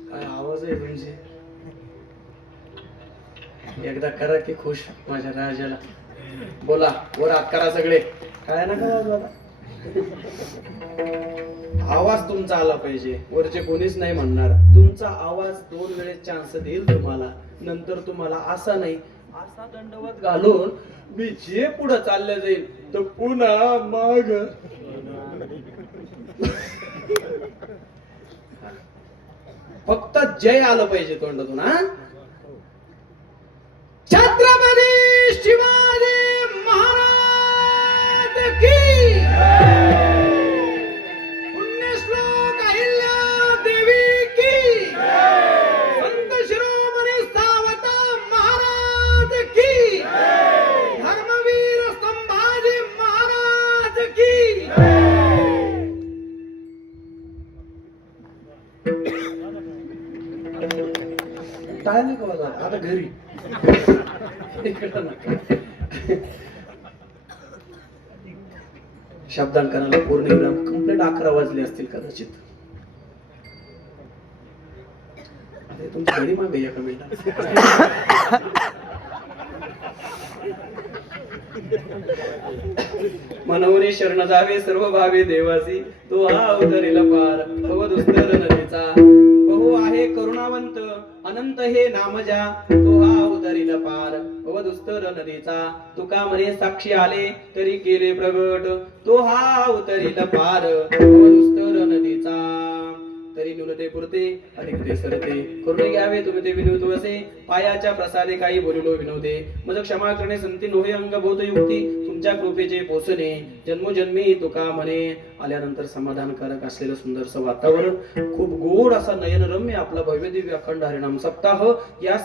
काय आवाज आहे तुमचे. एकदा करा की खुश माझ्या राजाला. बोला वर हात करा सगळे. काय नका वाजवा. आवाज तुमचा आला पाहिजे. वरचे कोणीच नाही म्हणणार. तुमचा आवाज 2 वेळेस चान्स देईल तुम्हाला. नंतर तुम्हाला असा नाही असा दंडवत घालून मी जे पुढे चालले जाईल तर पुन्हा माग. फक्त जय आलं पाहिजे तोंडातून. हा छत्रपती शिवाजी महाराज की पुण्यश्लोक अहिल्या देवी की संत शिरोमणी सावता महाराज की धर्मवीर संभाजी महाराज की. काय नाही का आता घरी शब्दांकनाला पूर्ण विराम कंप्लीट 11 वाजले असतील कदाचित. अरे तुमची घडी मागे या कमेंट. मनोनी शरण जावे सर्व भावे देवासी तो हा अवतरीला पार भवदुस्तर नदीचा. बहु आहे करुणावंत अनंत हे नामजा तो हा अवतरीला पार भवदुस्तर नदीचा. तुका म्हणे साक्षी आले तरी केले प्रगट तो हा अवतरीला पार भवदुस्तर नदीचा. तरी न्यूनते पुरते अधिक ते सरते करुणे घ्यावे तुम्ही ते विनवतो असे पायाच्या प्रसादे काही बोलिलो विनवते. मज क्षमा करणे संती नोहे अंगभूत युक्ती तुमच्या कृपेचे पोचणे जन्मोजन्मी तुका म्हणे. आल्यानंतर समाधानकारक असलेलं सुंदरसं वातावरण खूप गोड असा नयनरम्य आपला भव्य दिव्य अखंड हरिनाम सप्ताह. या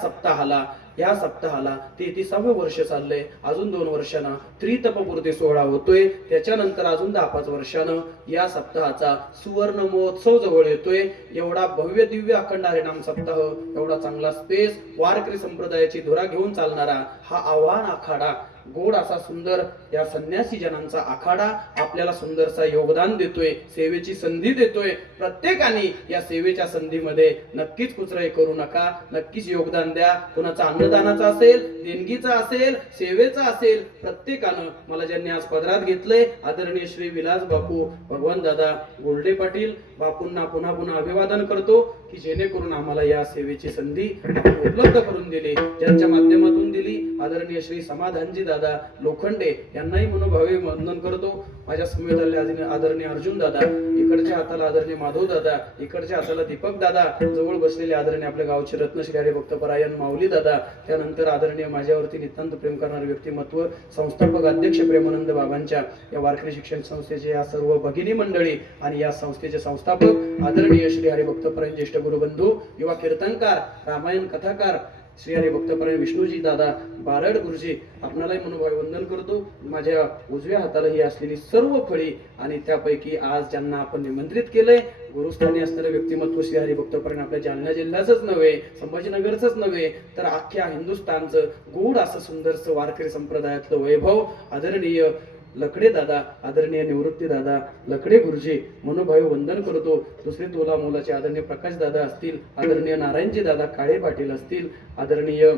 सप्ताहाला 33वे वर्ष चाललंय. अजून 2 वर्षांना त्रितपपूर्ती सोहळा होतोय. त्याच्यानंतर अजून 10-5 वर्षानं या सप्ताहाचा सुवर्ण महोत्सव जवळ येतोय. एवढा भव्य दिव्य अखंड हरिनाम सप्ताह एवढा चांगला स्पेस वारकरी संप्रदायाची धुरा घेऊन चालणारा हा आव्हान आखाडा गोड असा सुंदर या संन्यासी जनांचा आखाडा आपल्याला सुंदरसा योगदान देतोय. सेवेची संधी देतोय. प्रत्येकाने या सेवेच्या संधीमध्ये नक्कीच कुचराई करू नका. नक्कीच योगदान द्या. कुणाचा अन्नदानाचा असेल देणगीचा असेल सेवेचा असेल प्रत्येकानं मला ज्यांनी आज पदरात घेतलंय आदरणीय श्री विलास बापू भगवान दादा गोल्डे पाटील बापूंना पुन्हा पुन्हा अभिवादन करतो की जेणेकरून आम्हाला या सेवेची संधी उपलब्ध करून दिली. ज्यांच्या माध्यमातून दिली आदरणीय श्री समाधानजी दादा लोखंडे यांनाही मनोभावे वंदन करतो. माझ्या समेत आदरणीय अर्जुन दादा, इकडच्या हाताला आदरणीय माधव दादा, इकडच्या हाताला दीपक दादा, जवळ बसलेले आदरणीय आपल्या गावचे रत्नश्री हरिभक्तपरायण माऊली दादा, त्यानंतर आदरणीय माझ्यावरती नितांत प्रेम करणारे व्यक्तिमत्व संस्थापक अध्यक्ष प्रेमानंद बाबांच्या या वारकरी शिक्षण संस्थेचे या सर्व भगिनी मंडळी आणि या संस्थेचे संस्थापक आदरणीय श्री हरिभक्तपरायण ज्येष्ठ गुरुबंधू युवा कीर्तनकार रामायण कथाकार श्री हरिभक्तपरायण विष्णूजी दादा बारड गुरुजी आपणालाही मनोभावे वंदन करतो. माझ्या उजव्या हाताला ही असलेली सर्व फळी आणि त्यापैकी आज ज्यांना आपण निमंत्रित केलंय गुरुस्थानी असणारे व्यक्तिमत्व श्री हरिभक्तपरायण आपल्या जालना जिल्ह्याचंच नव्हे संभाजीनगरचंच नव्हे तर अख्ख्या हिंदुस्थानचं गोड असं सुंदरसं वारकरी संप्रदायातलं वैभव आदरणीय लकडे दादा आदरणीय निवृत्ती दादा लकडे गुरुजी मनोभावे वंदन करतो. दुसरे तोला मोलाचे आदरणीय प्रकाश दादा असतील, आदरणीय नारायणजी दादा काळे पाटील असतील, आदरणीय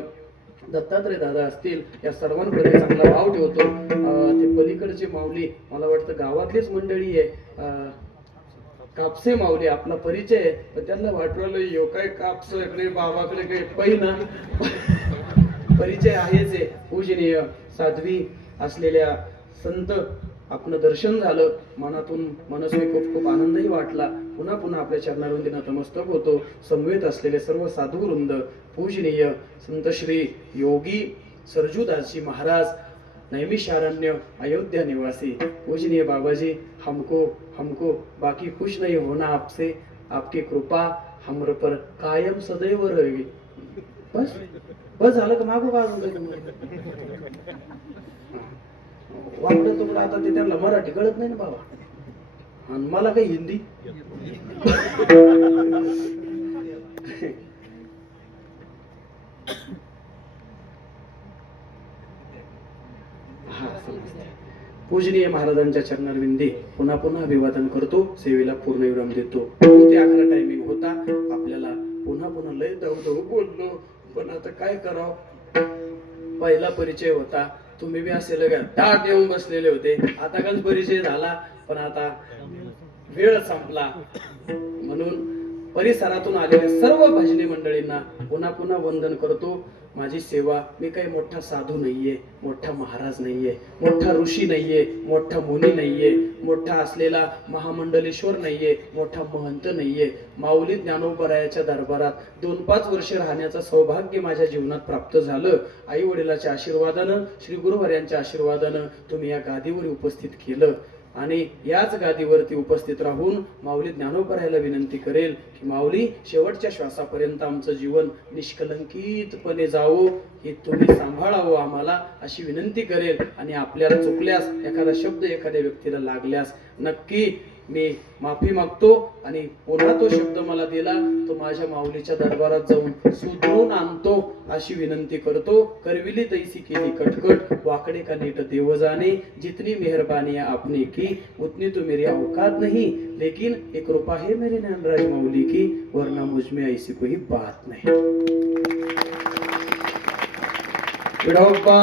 दत्तात्रय दादा असतील, या सर्वांकडे चांगला भाव ठेवतो. ते पलीकडची माऊली मला वाटतं गावातलीच मंडळी आहे कापसे माऊली आपला परिचय आहे तर त्यांना वाटवलं यो काय कापस इकडे बाबाकडे काही पहिना परिचय आहेच आहे. पूजनीय साध्वी असलेल्या संत आपलं दर्शन झालं मनातून मनस्वी खूप खूप आनंदही वाटला. पुन्हा पुन्हा आपल्या चरणारुंदी नतमस्तक होतो. समवेत असलेले सर्व साधू वृंद पूजनीय संत श्री योगी सरजूदासजी महाराज नैमिषारण्य अयोध्या निवासी पूजनीय बाबाजी हमको बाकी कुछ नहीं होना आपसे आपकी कृपा हमर पर कायम सदैव रहेगी. बस झालं का मागू का अजून वाटलं तुम्हाला आता ते त्यांना मराठी कळत नाही ना बाबा आणि मला काही हिंदी पूजनीय महाराजांच्या चरणारविंदी पुन्हा पुन्हा अभिवादन करतो. सेवेला पूर्ण विराम देतो. ते 11 टायमिंग होता. आपल्याला पुन्हा पुन्हा लय दवदव बोललो पण आता काय करावं पहिला परिचय होता, तुम्ही बी असे का दाट येऊन बसलेले होते. आता काच परिचय झाला, पण आता वेळ संपला. म्हणून परिसरातून आलेल्या सर्व भजनी मंडळींना पुन्हा पुन्हा वंदन करतो. माझी सेवा, मी काही मोठा साधू नाहीये, मोठा महाराज नाहीये, मोठा ऋषी नाहीये, मोठा मुनी नाहीये, मोठा असलेला महामंडलेश्वर नाहीये, मोठा महंत नाहीये. माऊली ज्ञानोबरायाच्या दरबारात 2-5 वर्ष राहण्याचं सौभाग्य माझ्या जीवनात प्राप्त झालं. आई वडिलाच्या आशीर्वादानं, श्री गुरुवर्यांच्या आशीर्वादानं तुम्ही या गादीवर उपस्थित केलं. आणि याच गादीवरती उपस्थित राहून माऊली ज्ञानोबरायाला विनंती करेल की माऊली, शेवटच्या श्वासापर्यंत आमचं जीवन निष्कलंकितपणे जावो, हे तुम्ही सांभाळावं आम्हाला, अशी विनंती करेल. आणि आपल्याला चुकल्यास, एखादा शब्द एखाद्या व्यक्तीला लागल्यास नक्की मी माफी मागतो. आणि पुन्हा तो शब्द मला दिला तो माझ्या माऊलीच्या दरबारात जाऊन सुधरून आणतो, अशी विनंती करतो. करविली तैसी केली कटकट, वाकडे का नीट देव जाणे, जितनी मेहरबानी आपने की उतनी तो मेरी औकात नहीं, लेकिन एक कृपा है मेरे ज्ञानराज माऊली की, वरना मुझ में ऐसी कोई बात नहीं. विठोबा